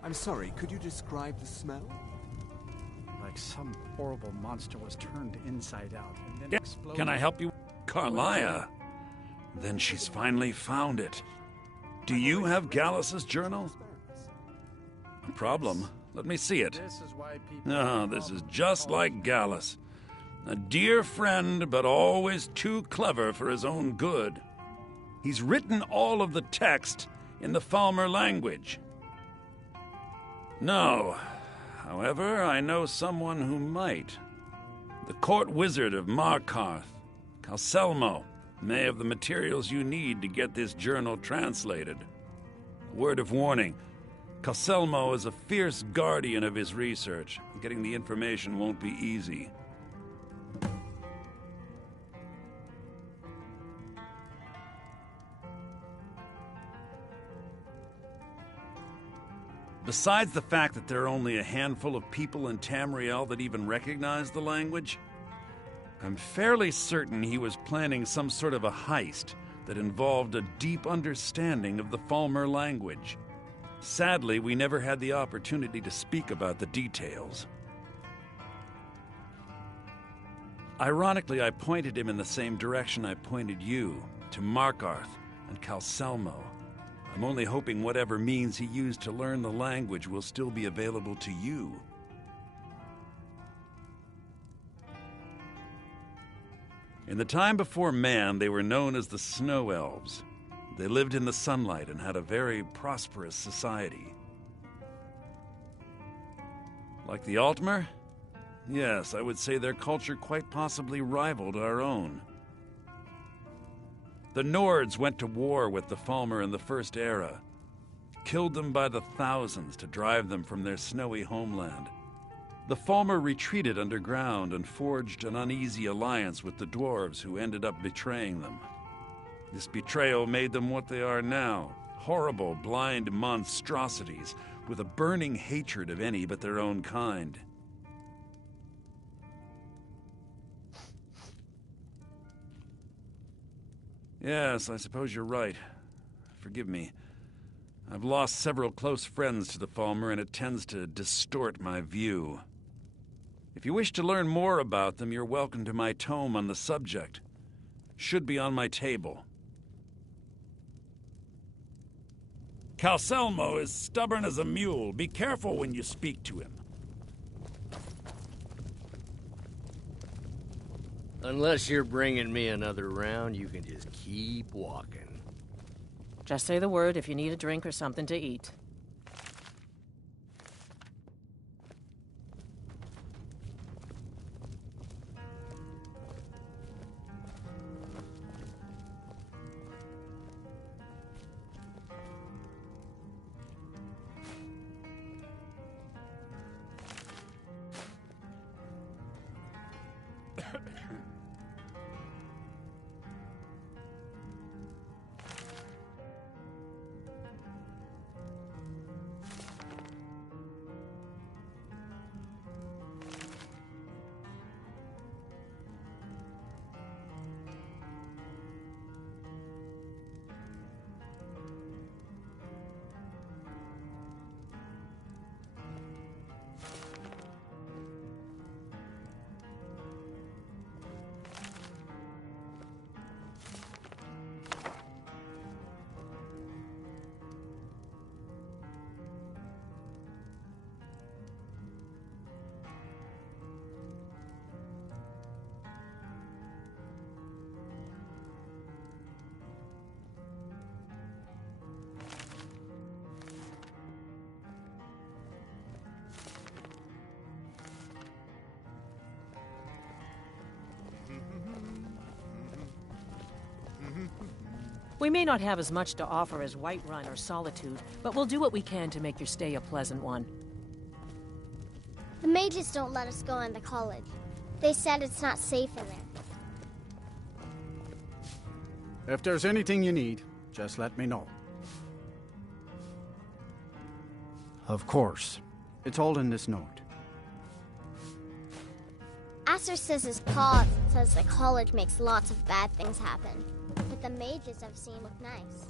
I'm sorry, could you describe the smell? Like some horrible monster was turned inside out and then exploded. Can I help you? Carlia. Then she's finally found it. Do you have Gallus's journal? A problem? Let me see it. This is why people... Oh, this is just like Gallus. A dear friend, but always too clever for his own good. He's written all of the text in the Falmer language. No. However, I know someone who might. The court wizard of Markarth, Calselmo, may have the materials you need to get this journal translated. A word of warning, Calselmo is a fierce guardian of his research. Getting the information won't be easy. Besides the fact that there are only a handful of people in Tamriel that even recognize the language, I'm fairly certain he was planning some sort of a heist that involved a deep understanding of the Falmer language. Sadly, we never had the opportunity to speak about the details. Ironically, I pointed him in the same direction I pointed you, to Markarth and Calselmo. I'm only hoping whatever means he used to learn the language will still be available to you. In the time before man, they were known as the Snow Elves. They lived in the sunlight and had a very prosperous society. Like the Altmer? Yes, I would say their culture quite possibly rivaled our own. The Nords went to war with the Falmer in the First Era, killed them by the thousands to drive them from their snowy homeland. The Falmer retreated underground and forged an uneasy alliance with the dwarves who ended up betraying them. This betrayal made them what they are now, horrible, blind monstrosities with a burning hatred of any but their own kind. Yes, I suppose you're right. Forgive me. I've lost several close friends to the Falmer, and it tends to distort my view. If you wish to learn more about them, you're welcome to my tome on the subject. Should be on my table. Calselmo is stubborn as a mule. Be careful when you speak to him. Unless you're bringing me another round, you can just keep walking. Just say the word if you need a drink or something to eat. We may not have as much to offer as Whiterun or Solitude, but we'll do what we can to make your stay a pleasant one. The mages don't let us go in the college. They said it's not safe in there. If there's anything you need, just let me know. Of course. It's all in this note. Aster says his pa says the college makes lots of bad things happen, but the mages I've seen look nice.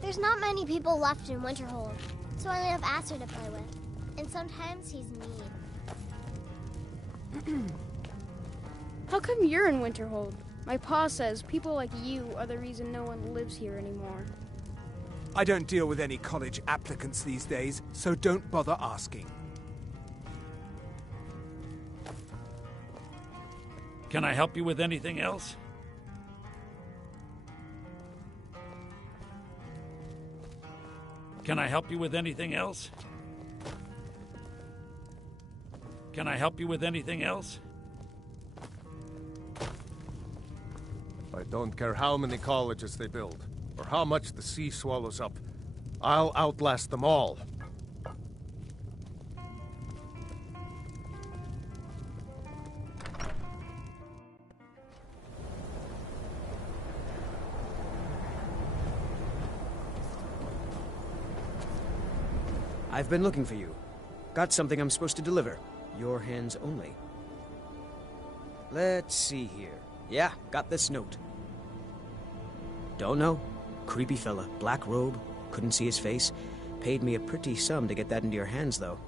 There's not many people left in Winterhold, so I only have Aster to play with. And sometimes he's mean. How come you're in Winterhold? My pa says people like you are the reason no one lives here anymore. I don't deal with any college applicants these days, so don't bother asking. Can I help you with anything else? Can I help you with anything else? Can I help you with anything else? I don't care how many colleges they build, or how much the sea swallows up. I'll outlast them all. I've been looking for you. Got something I'm supposed to deliver. Your hands only. Let's see here. Yeah, got this note. Don't know. Creepy fella. Black robe. Couldn't see his face. Paid me a pretty sum to get that into your hands, though.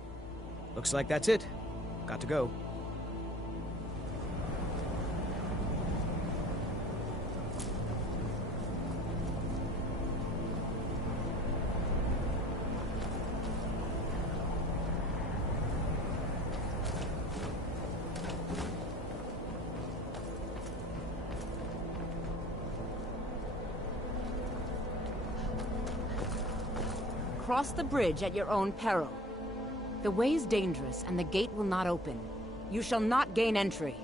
Looks like that's it. Got to go. Cross the bridge at your own peril. The way is dangerous, and the gate will not open. You shall not gain entry.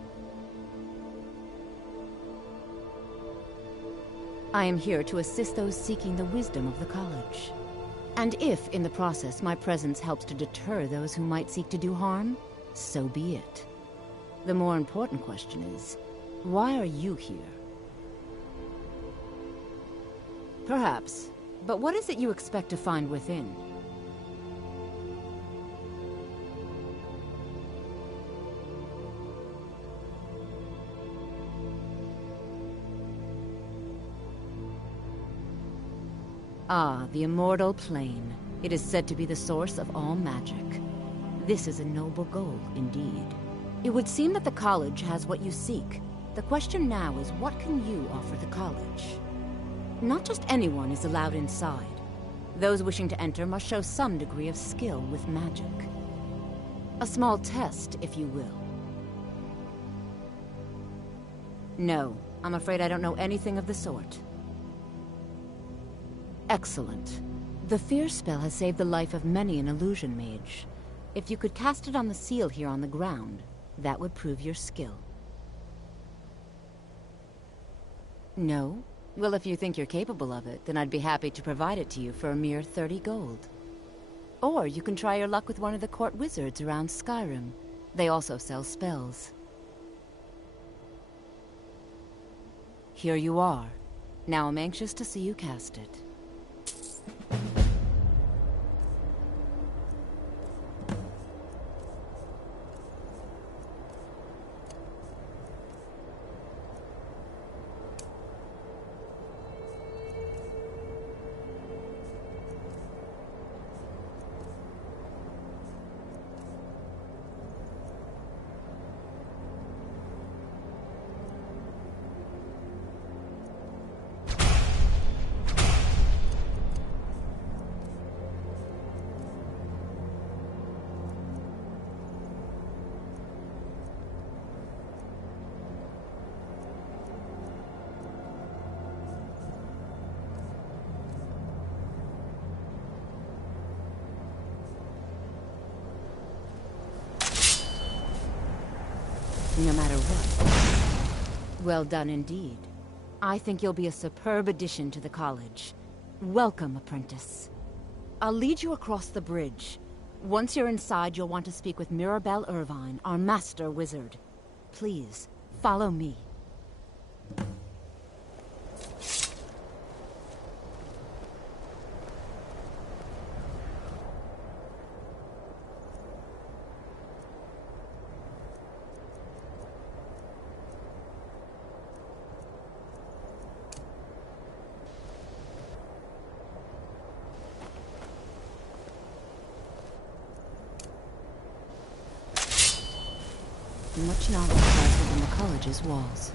I am here to assist those seeking the wisdom of the college. And if, in the process, my presence helps to deter those who might seek to do harm, so be it. The more important question is, why are you here? Perhaps. But what is it you expect to find within? Ah, the Immortal Plane. It is said to be the source of all magic. This is a noble goal, indeed. It would seem that the college has what you seek. The question now is, what can you offer the college? Not just anyone is allowed inside. Those wishing to enter must show some degree of skill with magic. A small test, if you will. No, I'm afraid I don't know anything of the sort. Excellent. The Fear spell has saved the life of many an illusion mage. If you could cast it on the seal here on the ground, that would prove your skill. No? Well, if you think you're capable of it, then I'd be happy to provide it to you for a mere 30 gold. Or you can try your luck with one of the court wizards around Skyrim. They also sell spells. Here you are. Now I'm anxious to see you cast it. no matter what. Well done indeed. I think you'll be a superb addition to the college. Welcome, apprentice. I'll lead you across the bridge. Once you're inside, you'll want to speak with Mirabelle Irvine, our master wizard. Please, follow me. Much knowledge lies within the college's walls.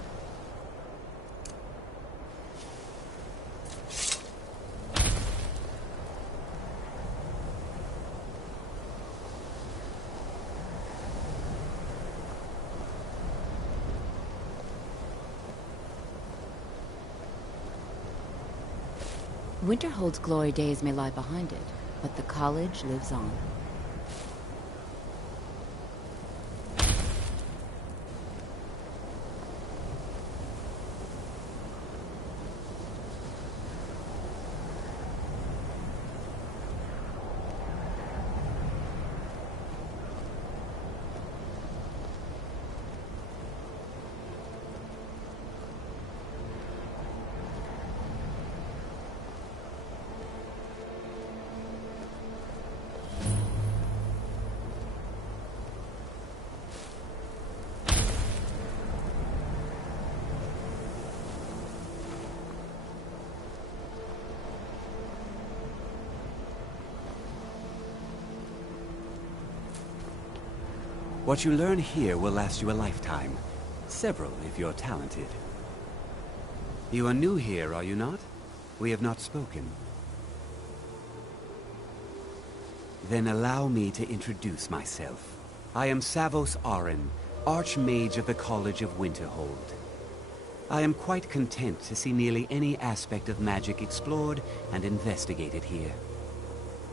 Winterhold's glory days may lie behind it, but the college lives on. What you learn here will last you a lifetime. Several, if you're talented. You are new here, are you not? We have not spoken. Then allow me to introduce myself. I am Savos Aren, Archmage of the College of Winterhold. I am quite content to see nearly any aspect of magic explored and investigated here.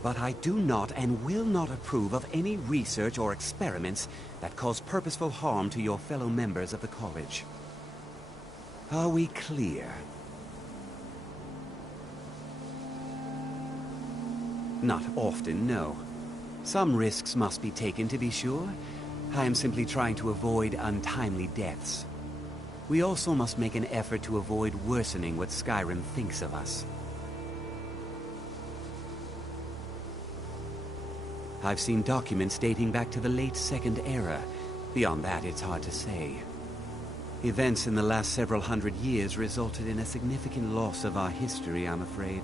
But I do not and will not approve of any research or experiments that cause purposeful harm to your fellow members of the college. Are we clear? Not often, no. Some risks must be taken, to be sure. I am simply trying to avoid untimely deaths. We also must make an effort to avoid worsening what Skyrim thinks of us. I've seen documents dating back to the late Second Era. Beyond that, it's hard to say. Events in the last several hundred years resulted in a significant loss of our history, I'm afraid.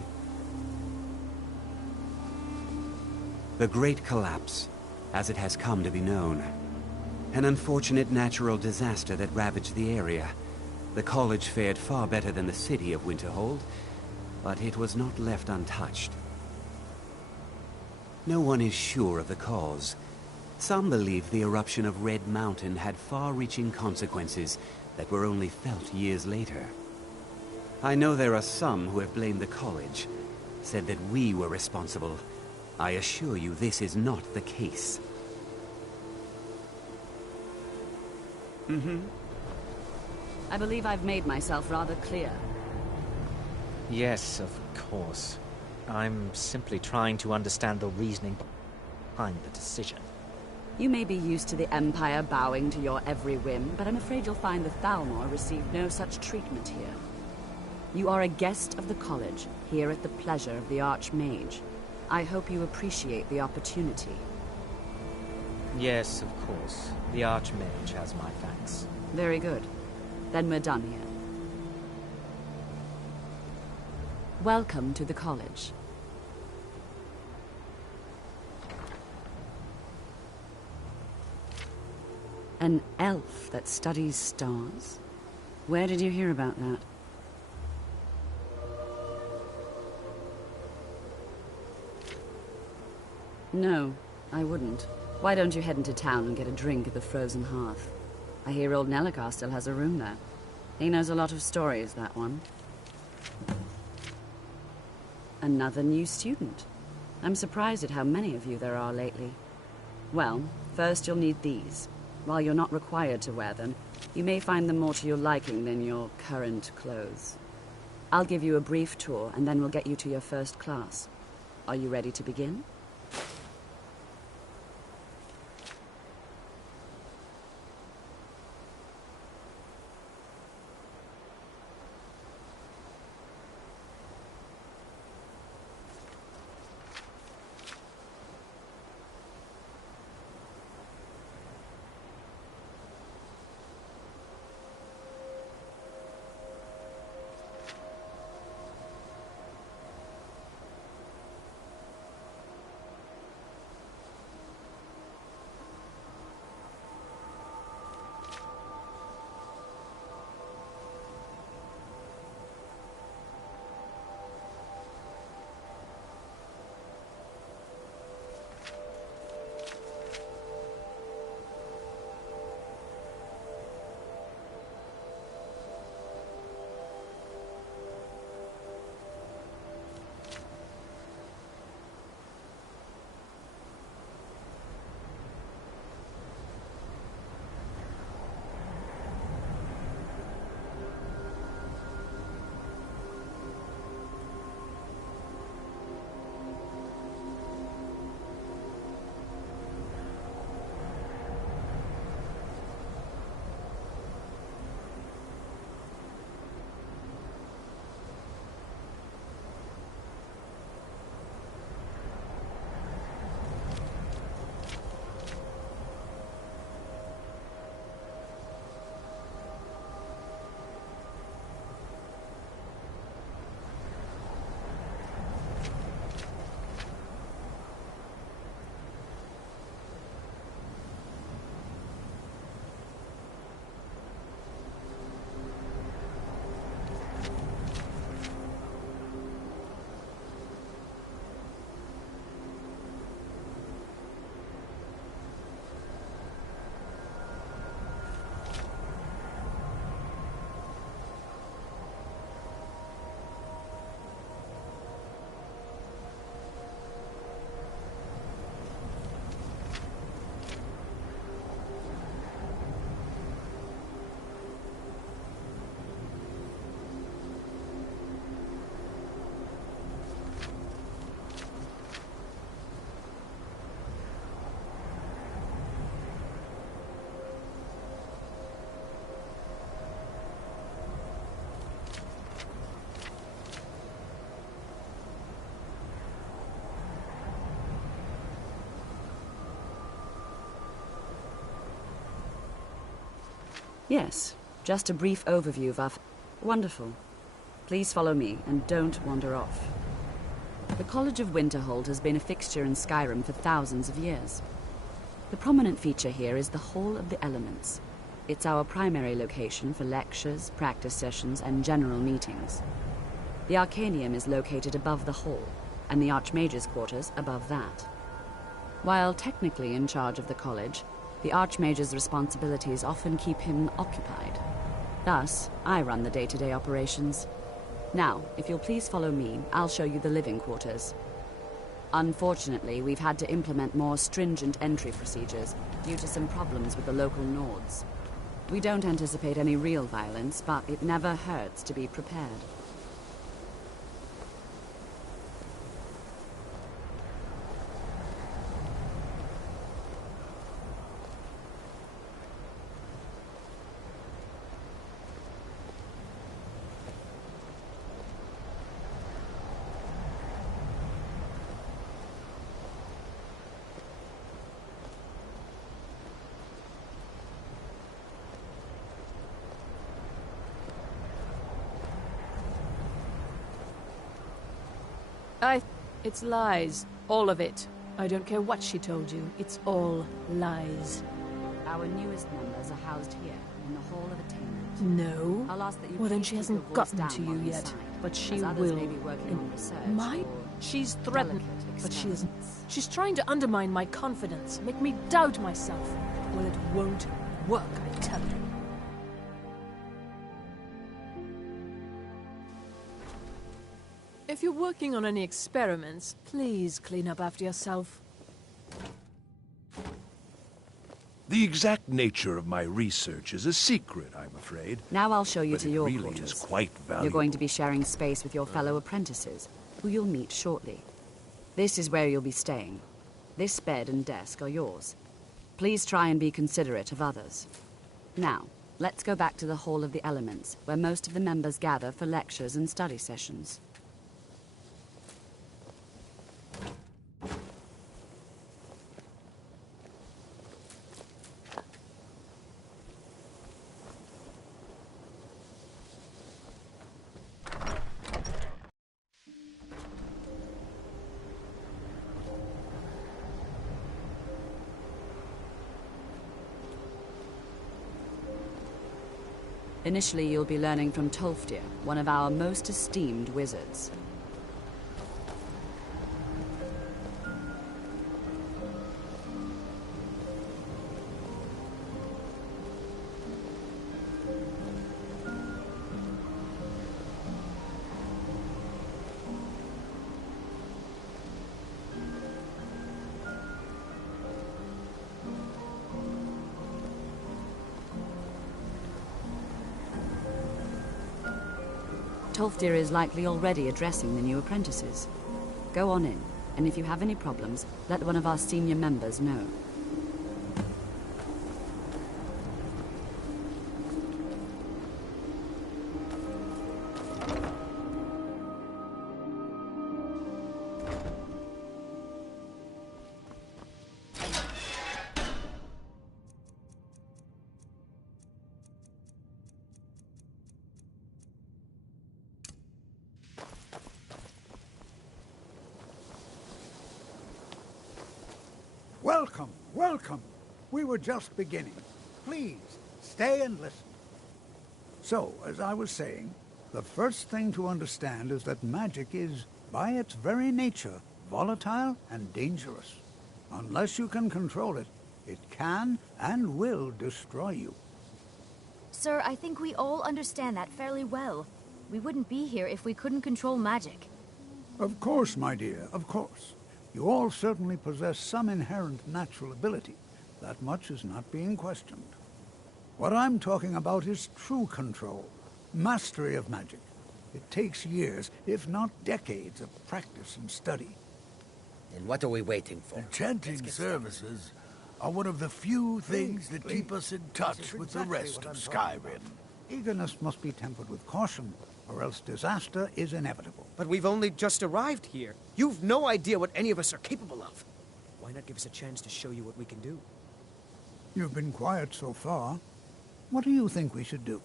The Great Collapse, as it has come to be known. An unfortunate natural disaster that ravaged the area. The college fared far better than the city of Winterhold, but it was not left untouched. No one is sure of the cause. Some believe the eruption of Red Mountain had far-reaching consequences that were only felt years later. I know there are some who have blamed the college, said that we were responsible. I assure you this is not the case. I believe I've made myself rather clear. Yes, of course. I'm simply trying to understand the reasoning behind the decision. You may be used to the Empire bowing to your every whim, but I'm afraid you'll find the Thalmor received no such treatment here. You are a guest of the college, here at the pleasure of the Archmage. I hope you appreciate the opportunity. Yes, of course. The Archmage has my thanks. Very good. Then we're done here. Welcome to the college. An elf that studies stars? Where did you hear about that? No, I wouldn't. Why don't you head into town and get a drink at the Frozen Hearth? I hear old Nellicar still has a room there. He knows a lot of stories, that one. Another new student. I'm surprised at how many of you there are lately. Well, first you'll need these. While you're not required to wear them, you may find them more to your liking than your current clothes. I'll give you a brief tour, and then we'll get you to your first class. Are you ready to begin? Yes, just a brief overview of our... Wonderful. Please follow me, and don't wander off. The College of Winterhold has been a fixture in Skyrim for thousands of years. The prominent feature here is the Hall of the Elements. It's our primary location for lectures, practice sessions, and general meetings. The Arcanium is located above the hall, and the Archmage's quarters above that. While technically in charge of the college, the Archmage's responsibilities often keep him occupied. Thus, I run the day-to-day operations. Now, if you'll please follow me, I'll show you the living quarters. Unfortunately, we've had to implement more stringent entry procedures due to some problems with the local Nords. We don't anticipate any real violence, but it never hurts to be prepared. It's lies. All of it. I don't care what she told you. It's all lies. Our newest members are housed here, in the Hall of Attainment. No? I'll ask that you well, then please she keep hasn't your voice gotten down to you while yet. sign, But she as others will. may be working on research My? She's threatened, delicate but she isn't. She's trying to undermine my confidence, make me doubt myself. Well, it won't work, I tell you. If you're working on any experiments, please clean up after yourself. The exact nature of my research is a secret, I'm afraid. Now I'll show you But to it your really quarters. is quite valuable. You're going to be sharing space with your fellow apprentices, who you'll meet shortly. This is where you'll be staying. This bed and desk are yours. Please try and be considerate of others. Now, let's go back to the Hall of the Elements, where most of the members gather for lectures and study sessions. Initially, you'll be learning from Tolfdir, one of our most esteemed wizards. Tolfdir is likely already addressing the new apprentices. Go on in, and if you have any problems, let one of our senior members know. Welcome, welcome. We were just beginning. Please, stay and listen. So, as I was saying, the first thing to understand is that magic is, by its very nature, volatile and dangerous. Unless you can control it, it can and will destroy you. Sir, I think we all understand that fairly well. We wouldn't be here if we couldn't control magic. Of course, my dear, of course. You all certainly possess some inherent natural ability. That much is not being questioned. What I'm talking about is true control, mastery of magic. It takes years, if not decades, of practice and study. And what are we waiting for? Enchanting services are one of the few things that keep us in touch with the rest of Skyrim. Eagerness must be tempered with caution, or else disaster is inevitable. But we've only just arrived here. You've no idea what any of us are capable of. Why not give us a chance to show you what we can do? You've been quiet so far. What do you think we should do?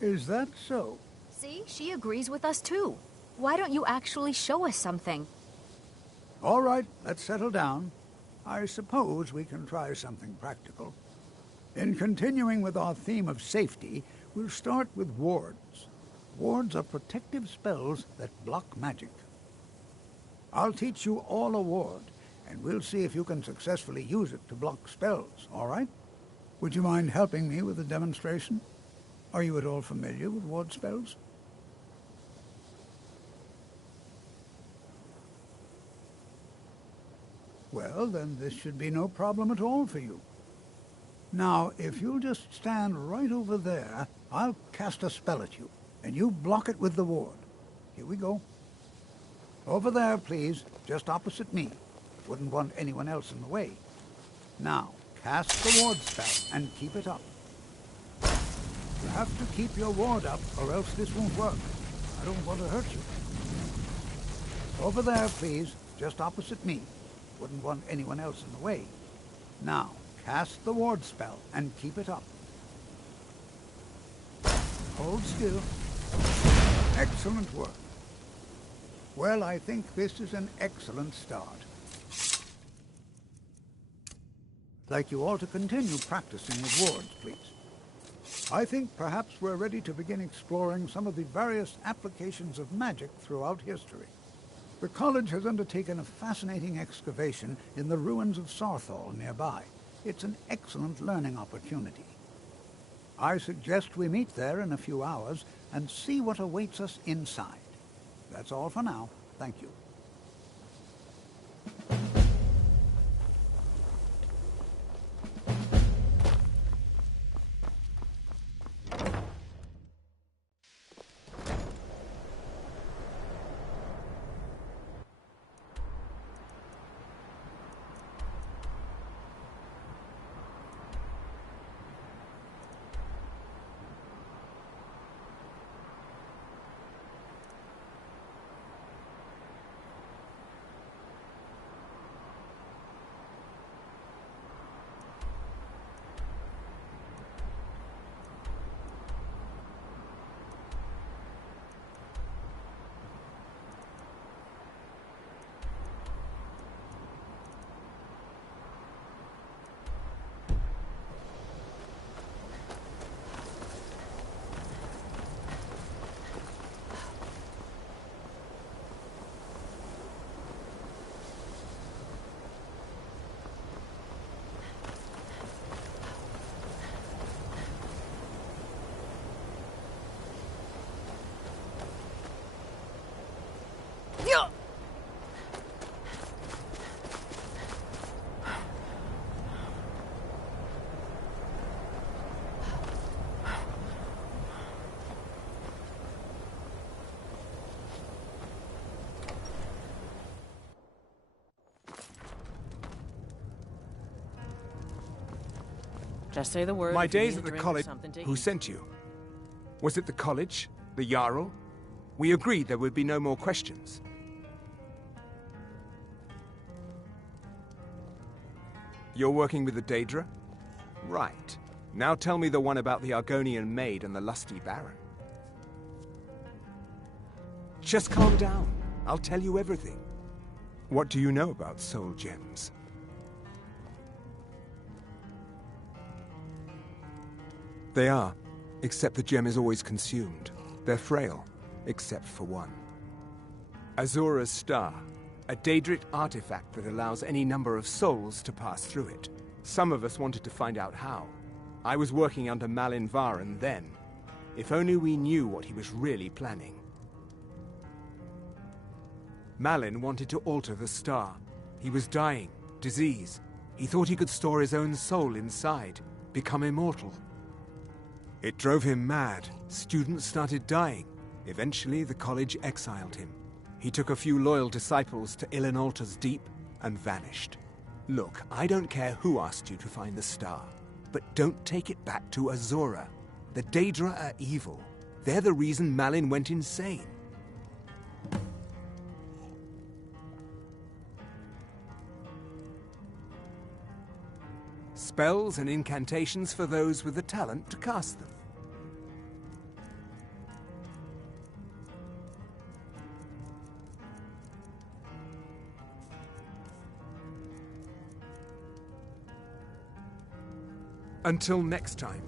Is that so? See, she agrees with us too. Why don't you actually show us something? All right, let's settle down. I suppose we can try something practical. In continuing with our theme of safety, we'll start with wards. Wards are protective spells that block magic. I'll teach you all a ward, and we'll see if you can successfully use it to block spells, all right? Would you mind helping me with the demonstration? Are you at all familiar with ward spells? Well, then this should be no problem at all for you. Now, if you'll just stand right over there, I'll cast a spell at you, and you block it with the ward. Here we go. Over there, please, just opposite me. Wouldn't want anyone else in the way. Now, cast the ward spell and keep it up. You have to keep your ward up, or else this won't work. I don't want to hurt you. Over there, please, just opposite me. Wouldn't want anyone else in the way. Now, cast the ward spell and keep it up. Hold still. Excellent work. Well, I think this is an excellent start. I'd like you all to continue practicing with wards, please. I think perhaps we're ready to begin exploring some of the various applications of magic throughout history. The college has undertaken a fascinating excavation in the ruins of Saarthal nearby. It's an excellent learning opportunity. I suggest we meet there in a few hours and see what awaits us inside. That's all for now. Thank you. Just say the word. My if you days need at a the drink or college... something to Who eat. sent you? Was it the college? The Jarl? We agreed there would be no more questions. You're working with the Daedra? Right. Now tell me the one about the Argonian maid and the lusty Baron. Just calm down. I'll tell you everything. What do you know about soul gems? They are, except the gem is always consumed. They're frail, except for one. Azura's Star, a Daedric artifact that allows any number of souls to pass through it. Some of us wanted to find out how. I was working under Malyn Varen then. If only we knew what he was really planning. Malyn wanted to alter the star. He was dying, disease. He thought he could store his own soul inside, become immortal. It drove him mad. Students started dying. Eventually, the college exiled him. He took a few loyal disciples to Ilinalta's Deep and vanished. Look, I don't care who asked you to find the star, but don't take it back to Azura. The Daedra are evil. They're the reason Malyn went insane. Spells and incantations for those with the talent to cast them. Until next time.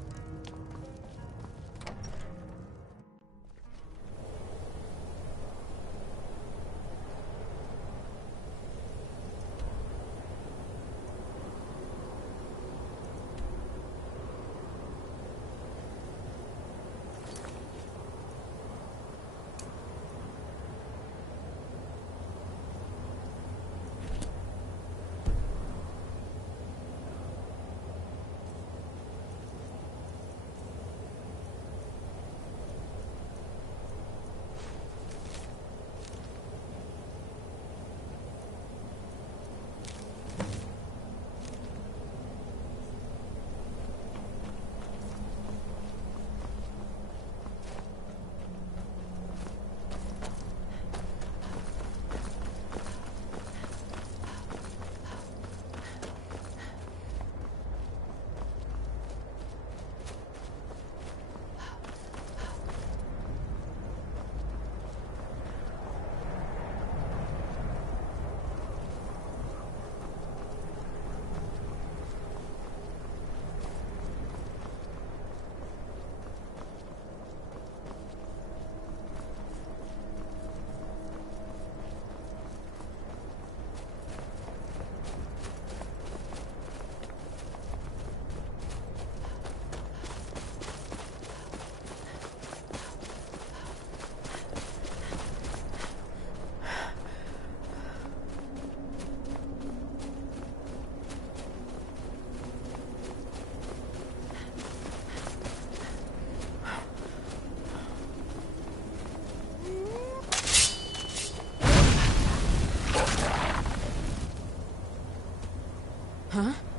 Huh?